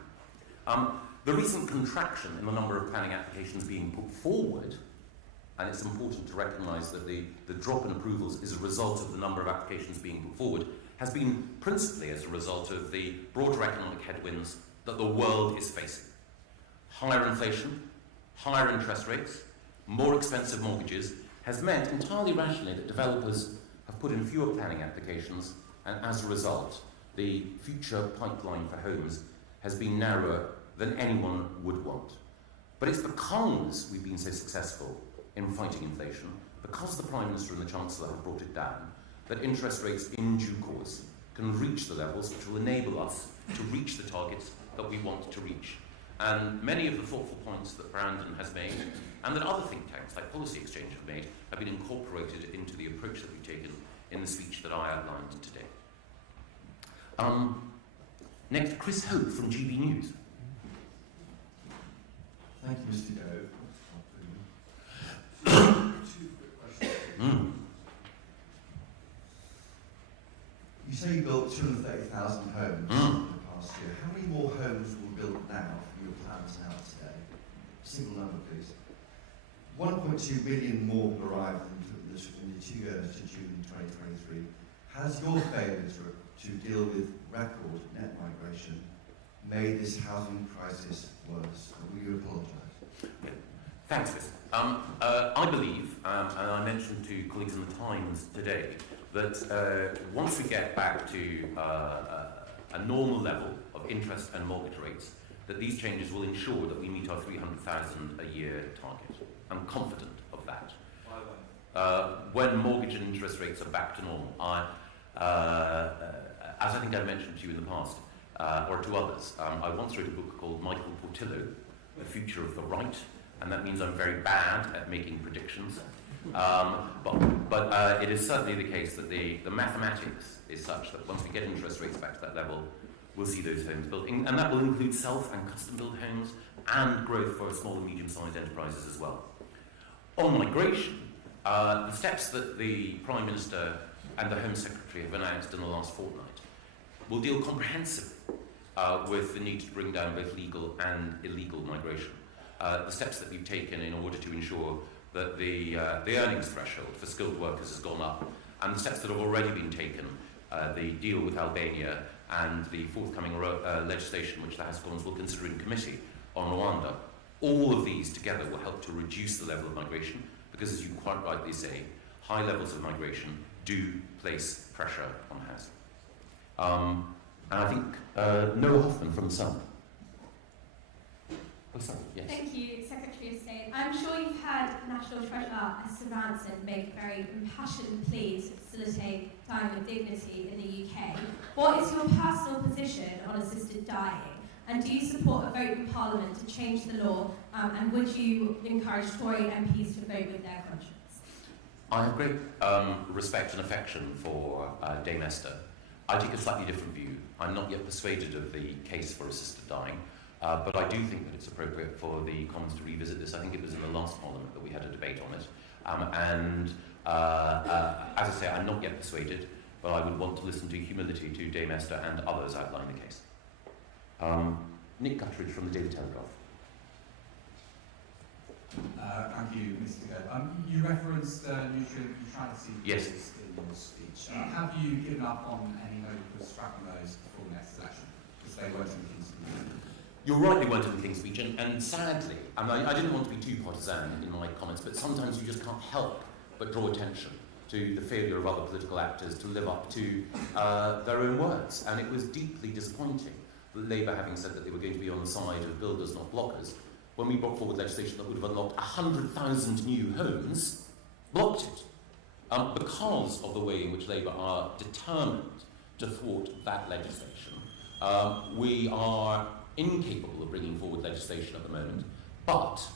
The recent contraction in the number of planning applications being put forward, and it's important to recognise that the drop in approvals is a result of the number of applications being put forward, has been principally as a result of the broader economic headwinds that the world is facing. Higher inflation, higher interest rates, more expensive mortgages has meant entirely rationally that developers have put in fewer planning applications, and as a result, the future pipeline for homes has been narrower than anyone would want. But it's because we've been so successful in fighting inflation, because the Prime Minister and the Chancellor have brought it down, that interest rates in due course can reach the levels which will enable us to reach the targets that we want to reach. And many of the thoughtful points that Brandon has made, and that other think tanks like Policy Exchange have made, have been incorporated into the approach that we've taken in the speech that I outlined today. Next, Chris Hope from GB News. Thank you, Mr. Gove. Two quick questions. You say you built 230,000 homes in the past year. How many more homes will be built now from your plans now today? Single number, please. 1.2 million more will arrive in the 2 years to June 2023. Has your failure to deal with record net migration made this housing crisis worse? Will you apologise? Thanks, Chris. I believe, and I mentioned to colleagues in the Times today, that once we get back to a normal level of interest and mortgage rates, that these changes will ensure that we meet our 300,000 a year target. I'm confident of that. When mortgage and interest rates are back to normal, as I think I've mentioned to you in the past, or to others, I once wrote a book called Michael Portillo, The Future of the Right, and that means I'm very bad at making predictions. But it is certainly the case that the mathematics is such that once we get interest rates back to that level, we'll see those homes built. And that will include self and custom-built homes and growth for small and medium-sized enterprises as well. On migration, the steps that the Prime Minister and the Home Secretary have announced in the last fortnight will deal comprehensively with the need to bring down both legal and illegal migration. The steps that we've taken in order to ensure that the earnings threshold for skilled workers has gone up, and the steps that have already been taken, the deal with Albania and the forthcoming legislation which the House of Commons will consider in committee on Rwanda, all of these together will help to reduce the level of migration, because as you quite rightly say, high levels of migration do place pressure on housing. And I think Noah Hoffman from Sun. Oh, sorry, yes. Thank you, Secretary of State. I'm sure you've heard National Treasurer Esther Ranson make very impassioned pleas to facilitate dying with dignity in the UK. What is your personal position on assisted dying? And do you support a vote in Parliament to change the law? And would you encourage Tory MPs to vote with their conscience? I have great respect and affection for Dame Esther. I take a slightly different view. I'm not yet persuaded of the case for assisted dying, but I do think that it's appropriate for the Commons to revisit this. I think it was in the last Parliament that we had a debate on it. As I say, I'm not yet persuaded, but I would want to listen to humility to Dame Esther and others outline the case. Nick Guttridge from the Daily Telegraph. Thank you, Mr. Gove. You referenced nutrient neutrality Yes. in your speech. Have you given up on any hope of scrapping those before the next election? Because they weren't in the King's Speech. You're right, they weren't in the King's Speech, and sadly, I didn't want to be too partisan in my comments, but sometimes you just can't help but draw attention to the failure of other political actors to live up to their own words. And it was deeply disappointing that Labour, having said that they were going to be on the side of builders, not blockers, when we brought forward legislation that would have unlocked 100,000 new homes, blocked it. Because of the way in which Labour are determined to thwart that legislation, We are incapable of bringing forward legislation at the moment, but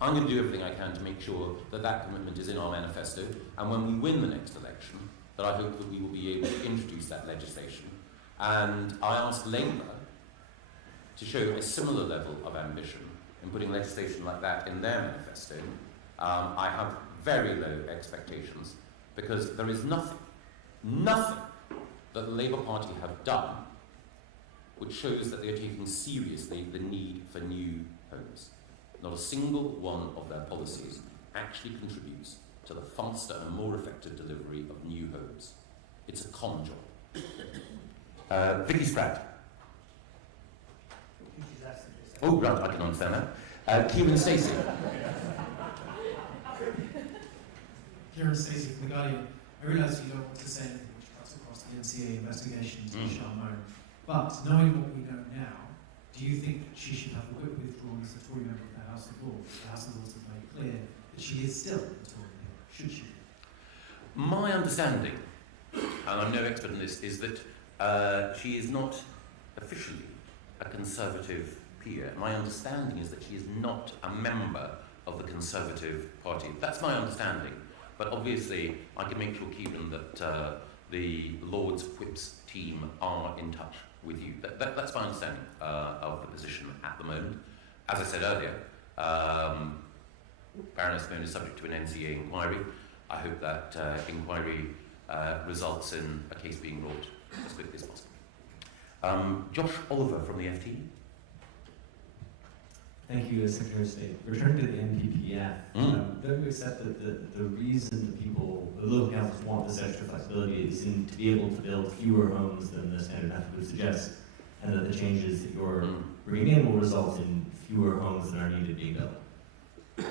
I'm going to do everything I can to make sure that that commitment is in our manifesto, and when we win the next election, that I hope that we will be able to introduce that legislation. And I ask Labour to show a similar level of ambition in putting legislation like that in their manifesto. I have very low expectations, because there is nothing that the Labour Party have done which shows that they are taking seriously the need for new homes. Not a single one of their policies actually contributes to the faster and more effective delivery of new homes. It's a con job. Vicky Spratt. Oh, right, I can understand that. Kieran Stacey. Kieran Stacey from The Guardian. I realise you don't want to say anything which cuts across the MCA investigation to Sharmone, but knowing what we know now, do you think that she should have a whip withdrawn as a Tory member of the House of Lords? The House of Lords have made clear that she is still a Tory member. Should she? My understanding, and I'm no expert in this, is that she is not officially a Conservative peer. My understanding is that she is not a member of the Conservative Party. That's my understanding. But obviously, I can make sure, Kieran, that the Lord's Whips team are in touch with you. That's my understanding of the position at the moment. As I said earlier, Baroness Simone is subject to an NCA inquiry. I hope that inquiry results in a case being brought as quickly as possible. Josh Oliver from the FT. Thank you, Secretary of State. Returning to the NPPF, don't you accept that the reason that the local councils want this extra flexibility is to be able to build fewer homes than the standard method would suggest, and that the changes that you're bringing in will result in fewer homes than are needed being built?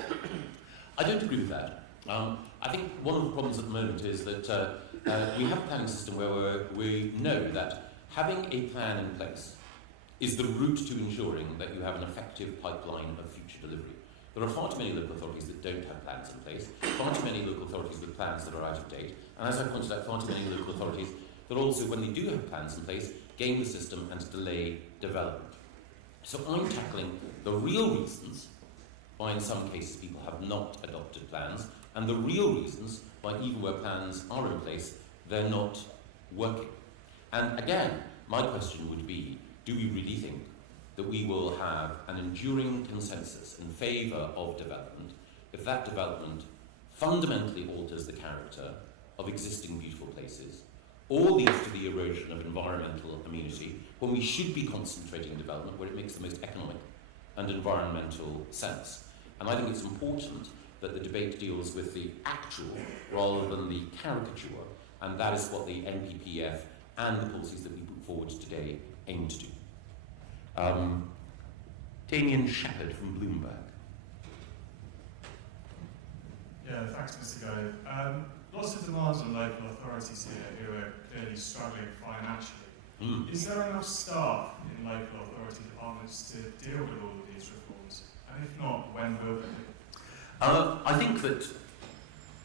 I don't agree with that. I think one of the problems at the moment is that we have a planning system where we know that having a plan in place is the route to ensuring that you have an effective pipeline of future delivery. There are far too many local authorities that don't have plans in place, far too many local authorities with plans that are out of date, and as I pointed out, far too many local authorities that also, when they do have plans in place, game the system and delay development. So I'm tackling the real reasons why in some cases people have not adopted plans, and the real reasons why even where plans are in place, they're not working. And again, my question would be, do we really think that we will have an enduring consensus in favour of development if that development fundamentally alters the character of existing beautiful places, or leads to the erosion of environmental amenity, when we should be concentrating on development where it makes the most economic and environmental sense? And I think it's important that the debate deals with the actual rather than the caricature, and that is what the NPPF and the policies that we put forward today aim to do. Damien Shepherd from Bloomberg. Yeah, thanks, Mr. Gove. Lots of demands on local authorities here who are clearly struggling financially. Is there enough staff in local authority departments to deal with all of these reforms? And if not, when will there be? I think that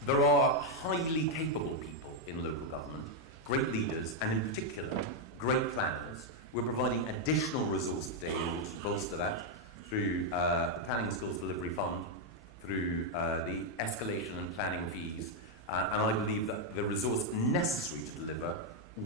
there are highly capable people in local government, great leaders, and in particular, great planners. We're providing additional resources today in order to bolster that through the Planning Skills Delivery Fund, through the escalation and planning fees, and I believe that the resource necessary to deliver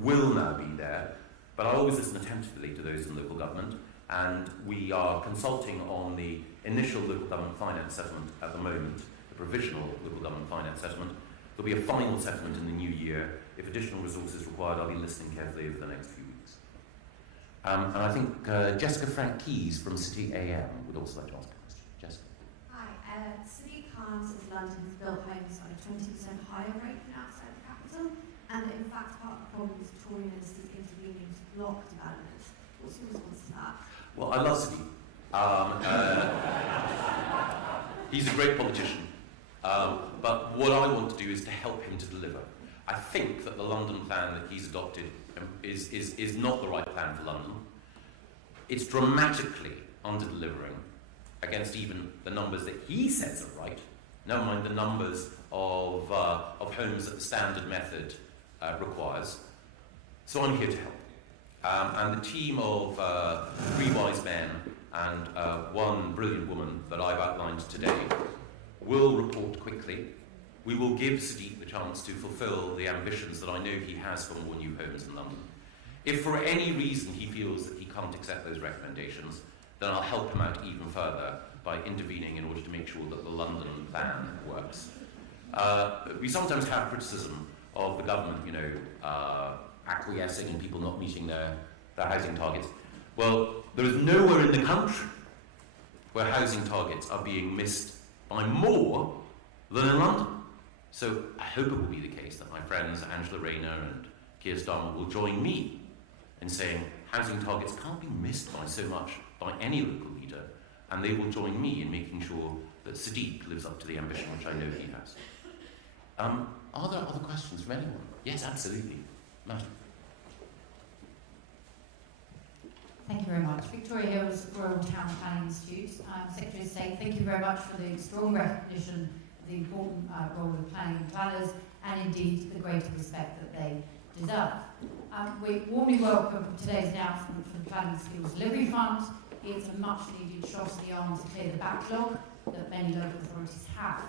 will now be there, but I always listen attentively to those in local government, and we are consulting on the initial local government finance settlement at the moment, the provisional local government finance settlement. There'll be a final settlement in the new year. If additional resources are required, I'll be listening carefully over the next few weeks. And I think Jessica Frank-Keys from City AM would also like to ask a question. Jessica. Hi. City Council of London has built homes at a 20% higher rate than outside the capital, and that in fact part of the problem is Tory ministers intervening to block development. What's your response to that? Well, I love City. He's a great politician. But what I want to do is to help him to deliver. I think that the London plan that he's adopted is not the right plan for London. It's dramatically under-delivering against even the numbers that he says are right, never mind the numbers of homes that the standard method requires. So I'm here to help. And the team of 3 wise men and 1 brilliant woman that I've outlined today will report quickly. We will give Sadiq the chance to fulfil the ambitions that I know he has for more new homes in London. If for any reason he feels that he can't accept those recommendations, then I'll help him out even further by intervening in order to make sure that the London plan works. We sometimes have criticism of the government, acquiescing in people not meeting their housing targets. Well, there is nowhere in the country where housing targets are being missed by more than in London. So I hope it will be the case that my friends Angela Rayner and Keir Starmer will join me in saying housing targets can't be missed by so much by any local leader, and they will join me in making sure that Sadiq lives up to the ambition which I know he has. Are there other questions from anyone? Yes, absolutely. Matt. Thank you very much. Victoria Hills, Royal Town Planning Institute. Secretary of State, thank you very much for the strong recognition of the important role of planning and planners, and indeed the greater respect that they deserve. We warmly welcome today's announcement for the Planning Skills Delivery Fund. It's a much needed shot of the arm to clear the backlog that many local authorities have.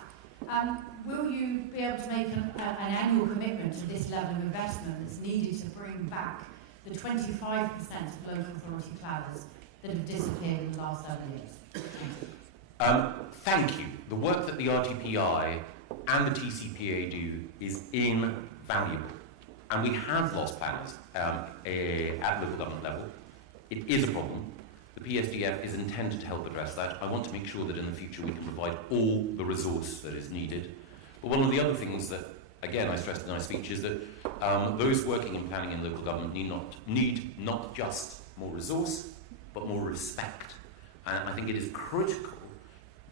Will you be able to make an annual commitment to this level of investment that's needed to bring back the 25% of local authority planners that have disappeared in the last 7 years? Thank you. The work that the RTPI and the TCPA do is invaluable. And we have lost planners at local government level. It is a problem. The PSDF is intended to help address that. I want to make sure that in the future we can provide all the resource that is needed. But one of the other things that, again, I stressed in my speech is that those working in planning in local government need not just more resource, but more respect. And I think it is critical,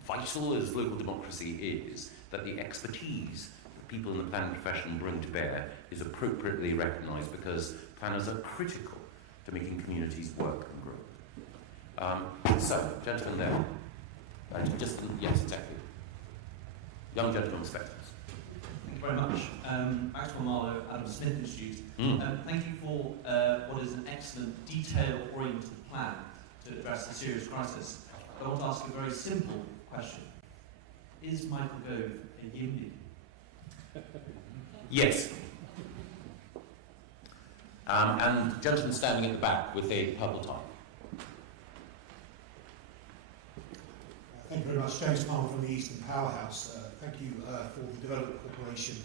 vital as local democracy is, that the expertise that people in the planning profession bring to bear is appropriately recognised, because planners are critical to making communities work and grow. So, gentleman there. Yes, exactly. Young gentleman with spectacles. Thank you very much. Maxwell Marlowe, Adam Smith Institute. Thank you for what is an excellent, detail-oriented plan to address a serious crisis. I want to ask a very simple question. Is Michael Gove a Yimby? Yes. And the gentleman standing at the back with a purple tie. Thank you very much. James Palmer from the Eastern Powerhouse. Thank you for the Development Corporation.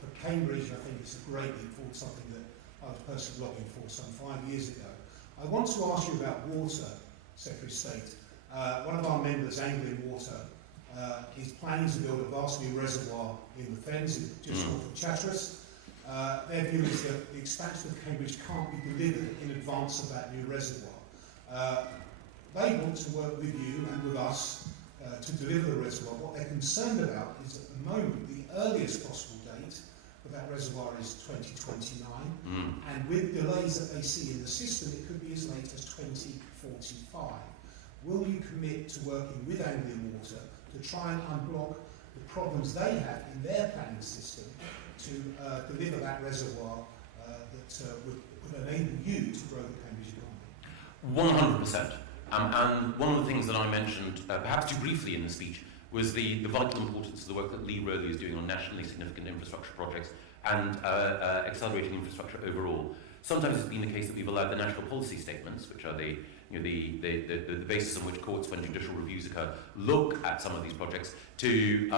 For Cambridge, I think it's a great leap forward, something that I was personally lobbying for some 5 years ago. I want to ask you about water, Secretary of State. One of our members, Anglian Water, is planning to build a vast new reservoir in the Fens, just north of Chatteris. Their view is that the expansion of Cambridge can't be delivered in advance of that new reservoir. They want to work with you and with us to deliver the reservoir. What they're concerned about is at the moment the earliest possible date for that reservoir is 2029, and with delays that they see in the system, it could be as late as 2045. Will you commit to working with Anglian Water to try and unblock the problems they have in their planning system to deliver that reservoir that would enable you to grow the Cambridge economy? 100%. And one of the things that I mentioned, perhaps too briefly in the speech, was the vital importance of the work that Lee Rowley is doing on nationally significant infrastructure projects and accelerating infrastructure overall. Sometimes it's been the case that we've allowed the national policy statements, which are the basis on which courts, when judicial reviews occur, look at some of these projects to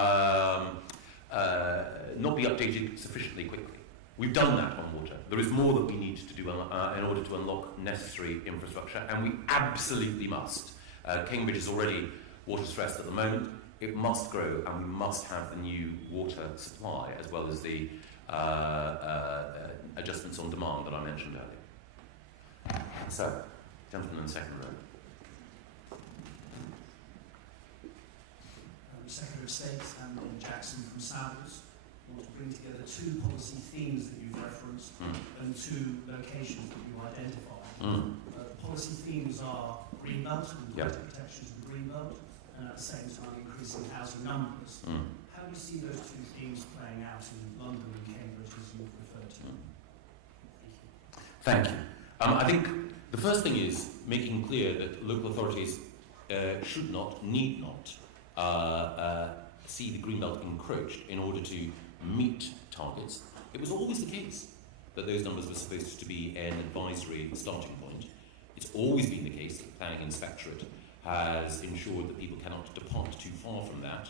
not be updated sufficiently quickly. We've done that on water. There is more that we need to do in order to unlock necessary infrastructure, and we absolutely must. Cambridge is already water stressed at the moment. It must grow, and we must have the new water supply, as well as the adjustments on demand that I mentioned earlier. So, gentleman in the second row. Secretary of State and Jackson from Savills want to bring together 2 policy themes that you've referenced and 2 locations that you've identified. The policy themes are Greenbelt and greater protections of the Greenbelt, and at the same time increasing housing numbers. How do you see those 2 themes playing out in London and Cambridge, as you've referred to? Thank you. I think the first thing is making clear that local authorities should not, need not, see the Greenbelt encroached in order to meet targets. It was always the case that those numbers were supposed to be an advisory starting point. It's always been the case that the Planning Inspectorate has ensured that people cannot depart too far from that.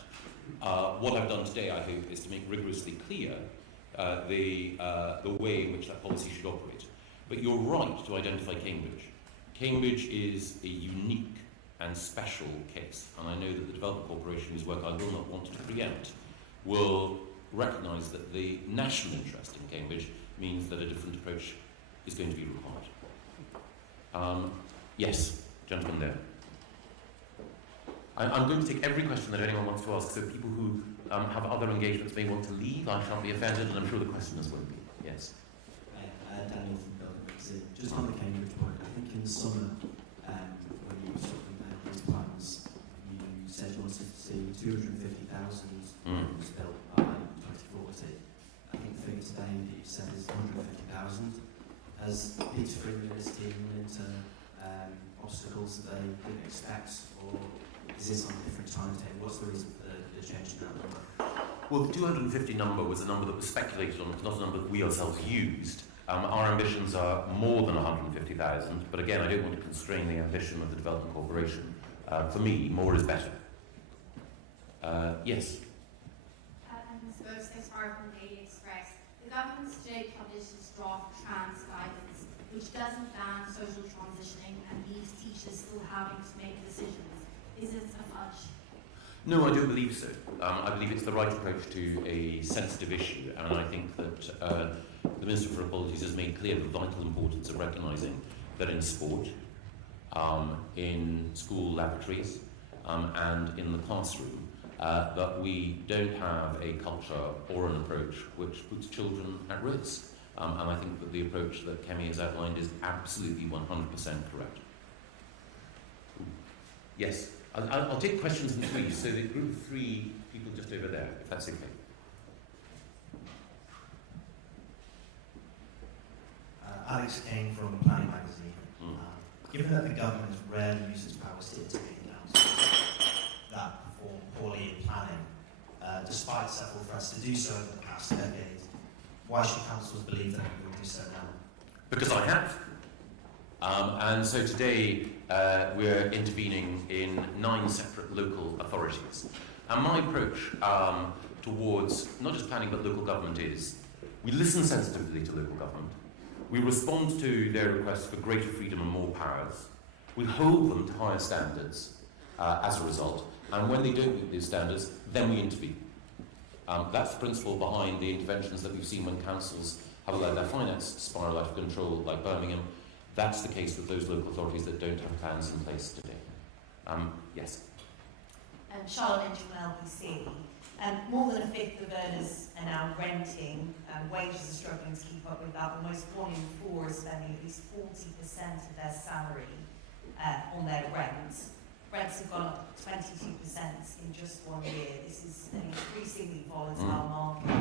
What I've done today, I hope, is to make rigorously clear the way in which that policy should operate. But you're right to identify Cambridge. Cambridge is a unique and special case, and I know that the Development Corporation, whose work I will not want to preempt, will recognise that the national interest in Cambridge means that a different approach is going to be required. Yes, gentleman there. I'm going to take every question that anyone wants to ask, so people who have other engagements may want to leave. I shan't be offended, and I'm sure the questioners won't be. Yes. Daniel from Belgium. Just on the Cambridge point, I think in the summer, when you were talking about these plans, you said you wanted to see 250,000 homes built by 2040. I think the figure today that you said is 150,000. Has Peterborough University run into obstacles that they didn't expect, or is this on a different timetable? What's the reason for the change in that number? Well, the 250 number was a number that was speculated on. It's not a number that we ourselves used. Our ambitions are more than 150,000, but again, I don't want to constrain the ambition of the Development Corporation. For me, more is better. Yes? From Daily Express. The government today published its draft trans guidance, which doesn't ban social transitioning and leaves teachers still having to make decisions. Is it a fudge? No, I don't believe so. I believe it's the right approach to a sensitive issue, and I think that the Minister for Apologies has made clear the vital importance of recognising that in sport, in school laboratories, and in the classroom, that we don't have a culture or an approach which puts children at risk. And I think that the approach that Kemi has outlined is absolutely 100% correct. Yes, I'll take questions in threes, so the group of three people just over there, if that's okay. Alex Kane from Planning Magazine. Given that the government rarely uses powers to intervene in houses that perform poorly in planning, despite several threats to do so over the past decade, why should councils believe that we will do so now? Because I have. And so today we're intervening in 9 separate local authorities. And my approach towards not just planning but local government is we listen sensitively to local government. We respond to their requests for greater freedom and more powers. We hold them to higher standards as a result. And when they don't meet those standards, then we intervene. That's the principle behind the interventions that we've seen when councils have allowed their finance to spiral out of control, like Birmingham. That's the case with those local authorities that don't have plans in place today. Yes? Charlotte Lynch from LPC. More than a fifth of earners are now renting, and wages are struggling to keep up with that. Almost 1 in 4 is spending at least 40% of their salary on their rent. Rents have gone up 22% in just 1 year. This is an increasingly volatile market.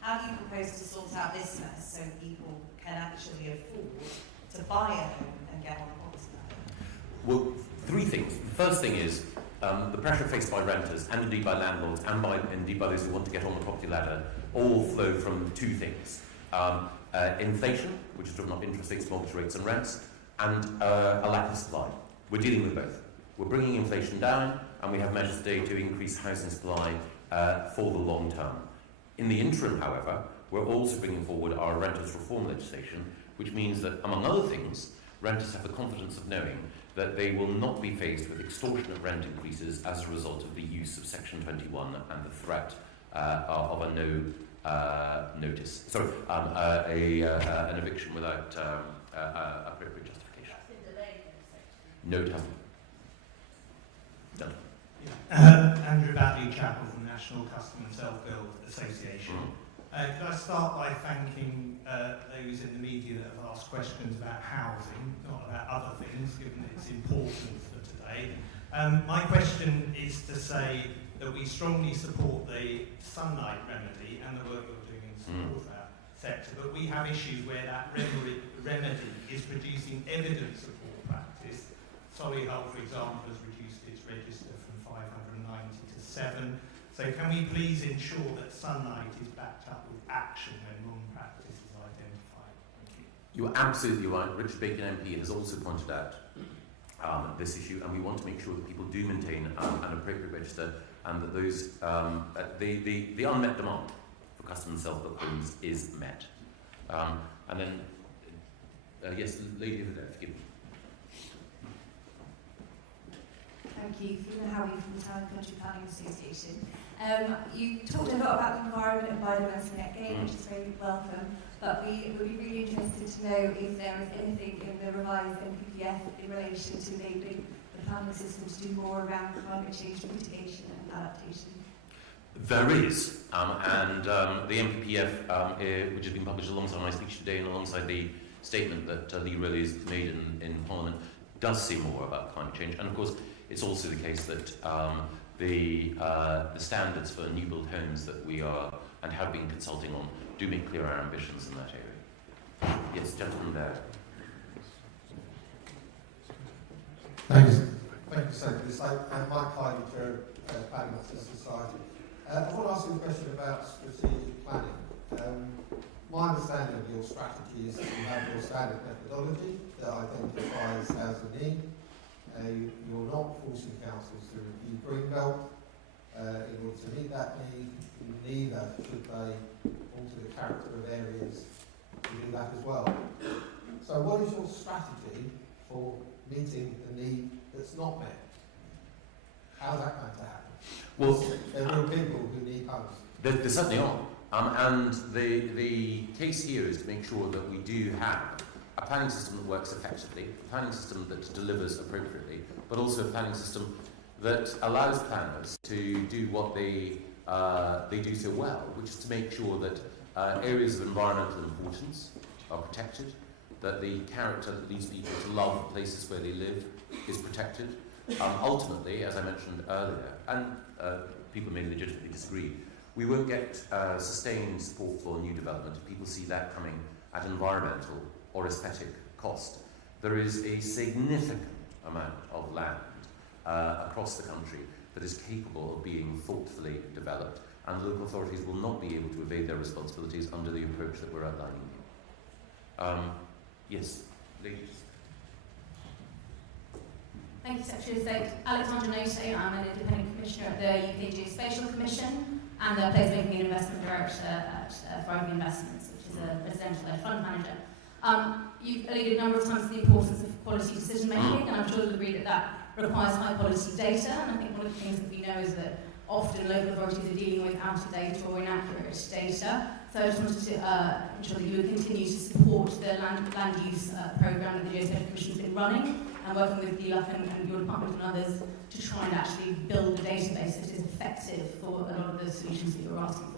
How do you propose to sort out this mess so people can actually afford to buy a home and get on the property market? Well, 3 things. The first thing is the pressure faced by renters, and indeed by landlords, and indeed by those who want to get on the property ladder, all flow from 2 things. Inflation, which has driven up interest rates, mortgage rates and rents, and a lack of supply. We're dealing with both. We're bringing inflation down, and we have measures today to increase housing supply for the long term. In the interim, however, we're also bringing forward our renters reform legislation, which means that, among other things, renters have the confidence of knowing that they will not be faced with extortionate rent increases as a result of the use of Section 21 and the threat of a no-notice. Sorry, an eviction without appropriate justification. No, it hasn't. Done. Andrew Badley Chapel from the National Custom and Self-Build Association. Could I start by thanking those in the media that have asked questions about housing, not about other things, given that it's important for today. My question is to say that we strongly support the sunlight remedy and the work you're doing in support of that. sector, but we have issues where that remedy is producing evidence of poor practice. Solihull, for example, has reduced its register from 590 to 7. So can we please ensure that Sunlight is backed up with action when wrong practice is identified? Thank you. You are absolutely right. Richard Bacon MP has also pointed out this issue, and we want to make sure that people do maintain an appropriate register, and that those the unmet demand for custom and self-built homes is met. And then, yes, lady over there, forgive me. Thank you. Fiona Howie from the Town and Country Planning Association. You talked a lot about the environment and biodiversity net gain, which is very welcome, but we would be really interested to know if there is anything in the revised NPPF in relation to enabling the planning system to do more around climate change mitigation and adaptation. There is, and the NPPF, which has been published alongside my speech today and alongside the statement that Lee Riley's made in Parliament, does say more about climate change. And of course, it's also the case that the standards for new build homes that we are and have been consulting on do make clear our ambitions in that area. Yes, gentleman there. Thanks. Thank you, Secretary. I'm Mike Hyde, Chair of Planning Society. I want to ask you a question about strategic planning. My understanding of your strategy is that you have your standard methodology that identifies housing need. You're not forcing councils to review Greenbelt in order to meet that need. Neither should they alter the character of areas to do that as well. So what is your strategy for meeting the need that's not met? How's that going to happen? Well, there are real people who need homes. There certainly are. And the case here is to make sure that we do have a planning system that works effectively, a planning system that delivers appropriately, but also a planning system that allows planners to do what they do so well, which is to make sure that areas of environmental importance are protected, that the character that leads people to love the places where they live is protected. Ultimately, as I mentioned earlier, and people may legitimately disagree, we won't get sustained support for new development if people see that coming at environmental or aesthetic cost. There is a significant amount of land across the country that is capable of being thoughtfully developed, and local authorities will not be able to evade their responsibilities under the approach that we're outlining here. Yes, ladies. Thank you, Secretary of State. Alexandra Noto, I'm an independent commissioner at the UK Geospatial Commission and the Placemaking and Investment Director at Thriving Investments, which is a residential fund manager. You've alluded a number of times to the importance of quality decision making, and I'm sure you'll agree that that requires high quality data. And I think one of the things that we know is that often local authorities are dealing with out of date or inaccurate data. So I just wanted to ensure that you would continue to support the land use programme that the Geospatial Commission has been running, and working with GLUF and your department and others to try and actually build a database that is effective for a lot of the solutions that you're asking for.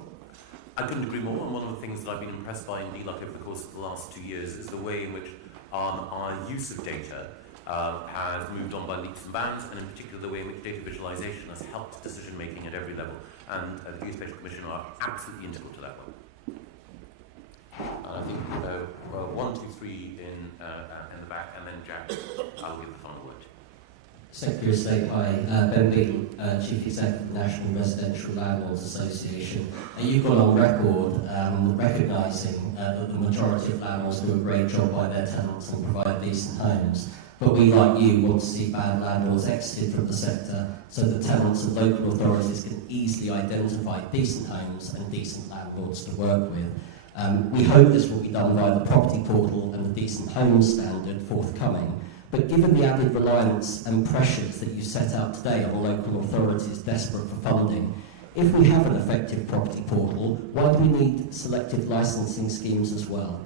I couldn't agree more, and one of the things that I've been impressed by in DLUC over the course of the last 2 years is the way in which our use of data has moved on by leaps and bounds, and in particular the way in which data visualization has helped decision making at every level, and the Geospatial Commission are absolutely integral to that work. I think 1, 2, 3 in the back, and then Jack, I will give the final word. Secretary of State, hi. Ben Beaton, Chief Executive of the National Residential Landlords Association. You've gone on record recognising that the majority of landlords do a great job by their tenants and provide decent homes. But we, like you, want to see bad landlords exited from the sector so that tenants and local authorities can easily identify decent homes and decent landlords to work with. We hope this will be done via the property portal and the decent homes standard forthcoming. But given the added reliance and pressures that you set out today on local authorities desperate for funding, if we have an effective property portal, why do we need selective licensing schemes as well?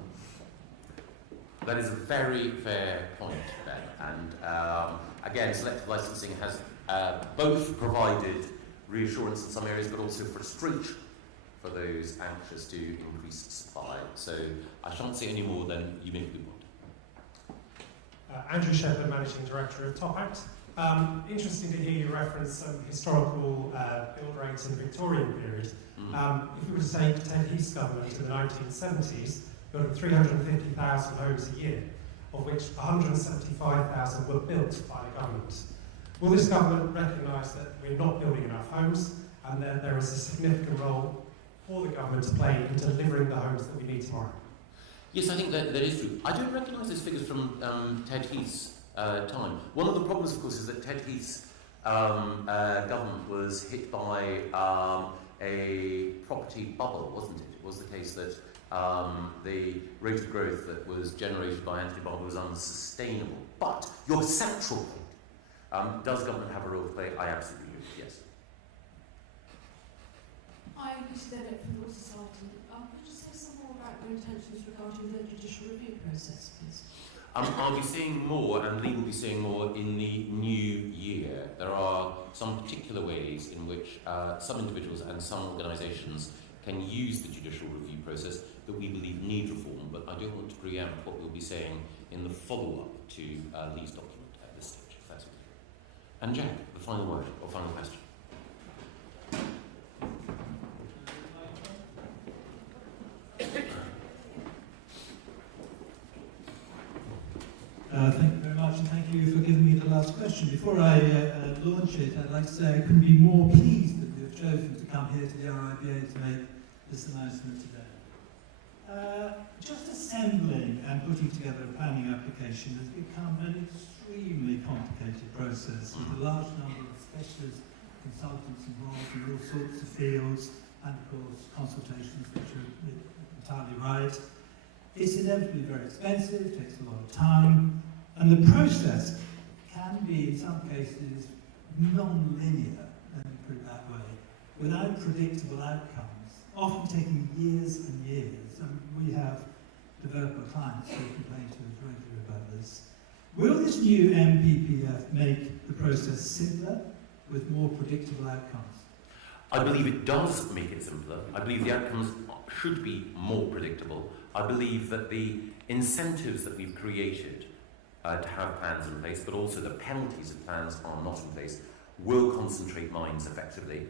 That is a very fair point, Ben. And again, selective licensing has both provided reassurance in some areas, but also frustration for those anxious to increase supply. So I shan't say any more than you make the point. Andrew Shepherd, Managing Director of Top Act. Interesting to hear you reference some historical build rates in the Victorian period. If we were to take Ted Heath's government in the 1970s, building 350,000 homes a year, of which 175,000 were built by the government. Will this government recognise that we're not building enough homes and that there is a significant role for the government to play in delivering the homes that we need tomorrow? Yes, I think that is true. I don't recognise those figures from Ted Heath's time. One of the problems, of course, is that Ted Heath's government was hit by a property bubble, wasn't it? It was the case that the rate of growth that was generated by Anthony Barber was unsustainable. But your central point, does government have a role to play? I absolutely do, yes. Hi, Lucy Dennett from the Law Society. Could you say some more about your intentions regarding the judicial review process, please? I'll be seeing more, and Lee will be seeing more in the new year. There are some particular ways in which some individuals and some organisations can use the judicial review process that we believe need reform, but I don't want to preempt what we'll be saying in the follow-up to Lee's document at this stage, if that's okay. And Jack, the final word, or final question. Thank you very much, and thank you for giving me the last question. Before I launch it, I'd like to say I couldn't be more pleased that you have chosen to come here to the RIBA to make this announcement today. Just assembling and putting together a planning application has become an extremely complicated process with a large number of specialist consultants involved in all sorts of fields, and of course consultations, which are entirely right. It's inevitably very expensive, takes a lot of time, and the process can be, in some cases, non-linear, let me put it that way, without predictable outcomes, often taking years and years. And we have developer clients who complain to us regularly about this. Will this new MPPF make the process simpler, with more predictable outcomes? I believe it does make it simpler. I believe the outcomes should be more predictable. I believe that the incentives that we've created to have plans in place, but also the penalties if plans are not in place, will concentrate minds effectively.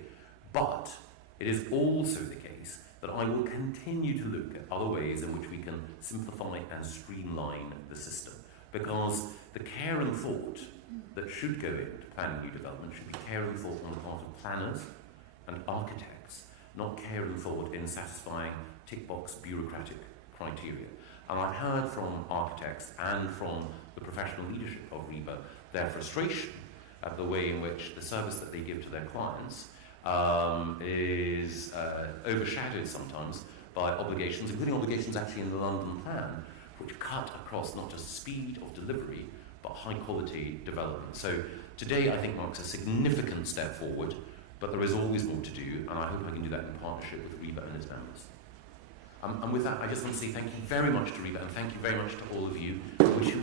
But it is also the case that I will continue to look at other ways in which we can simplify and streamline the system. Because the care and thought that should go into planning new development should be care and thought on the part of planners and architects, not care and thought in satisfying tick-box bureaucratic criteria. And I've heard from architects and from the professional leadership of RIBA their frustration at the way in which the service that they give to their clients is overshadowed sometimes by obligations, including obligations actually in the London plan, which cut across not just speed of delivery, but high quality development. So today I think marks a significant step forward, but there is always more to do, and I hope I can do that in partnership with RIBA and its members. And with that, I just want to say thank you very much to RIBA, and thank you very much to all of you. I wish you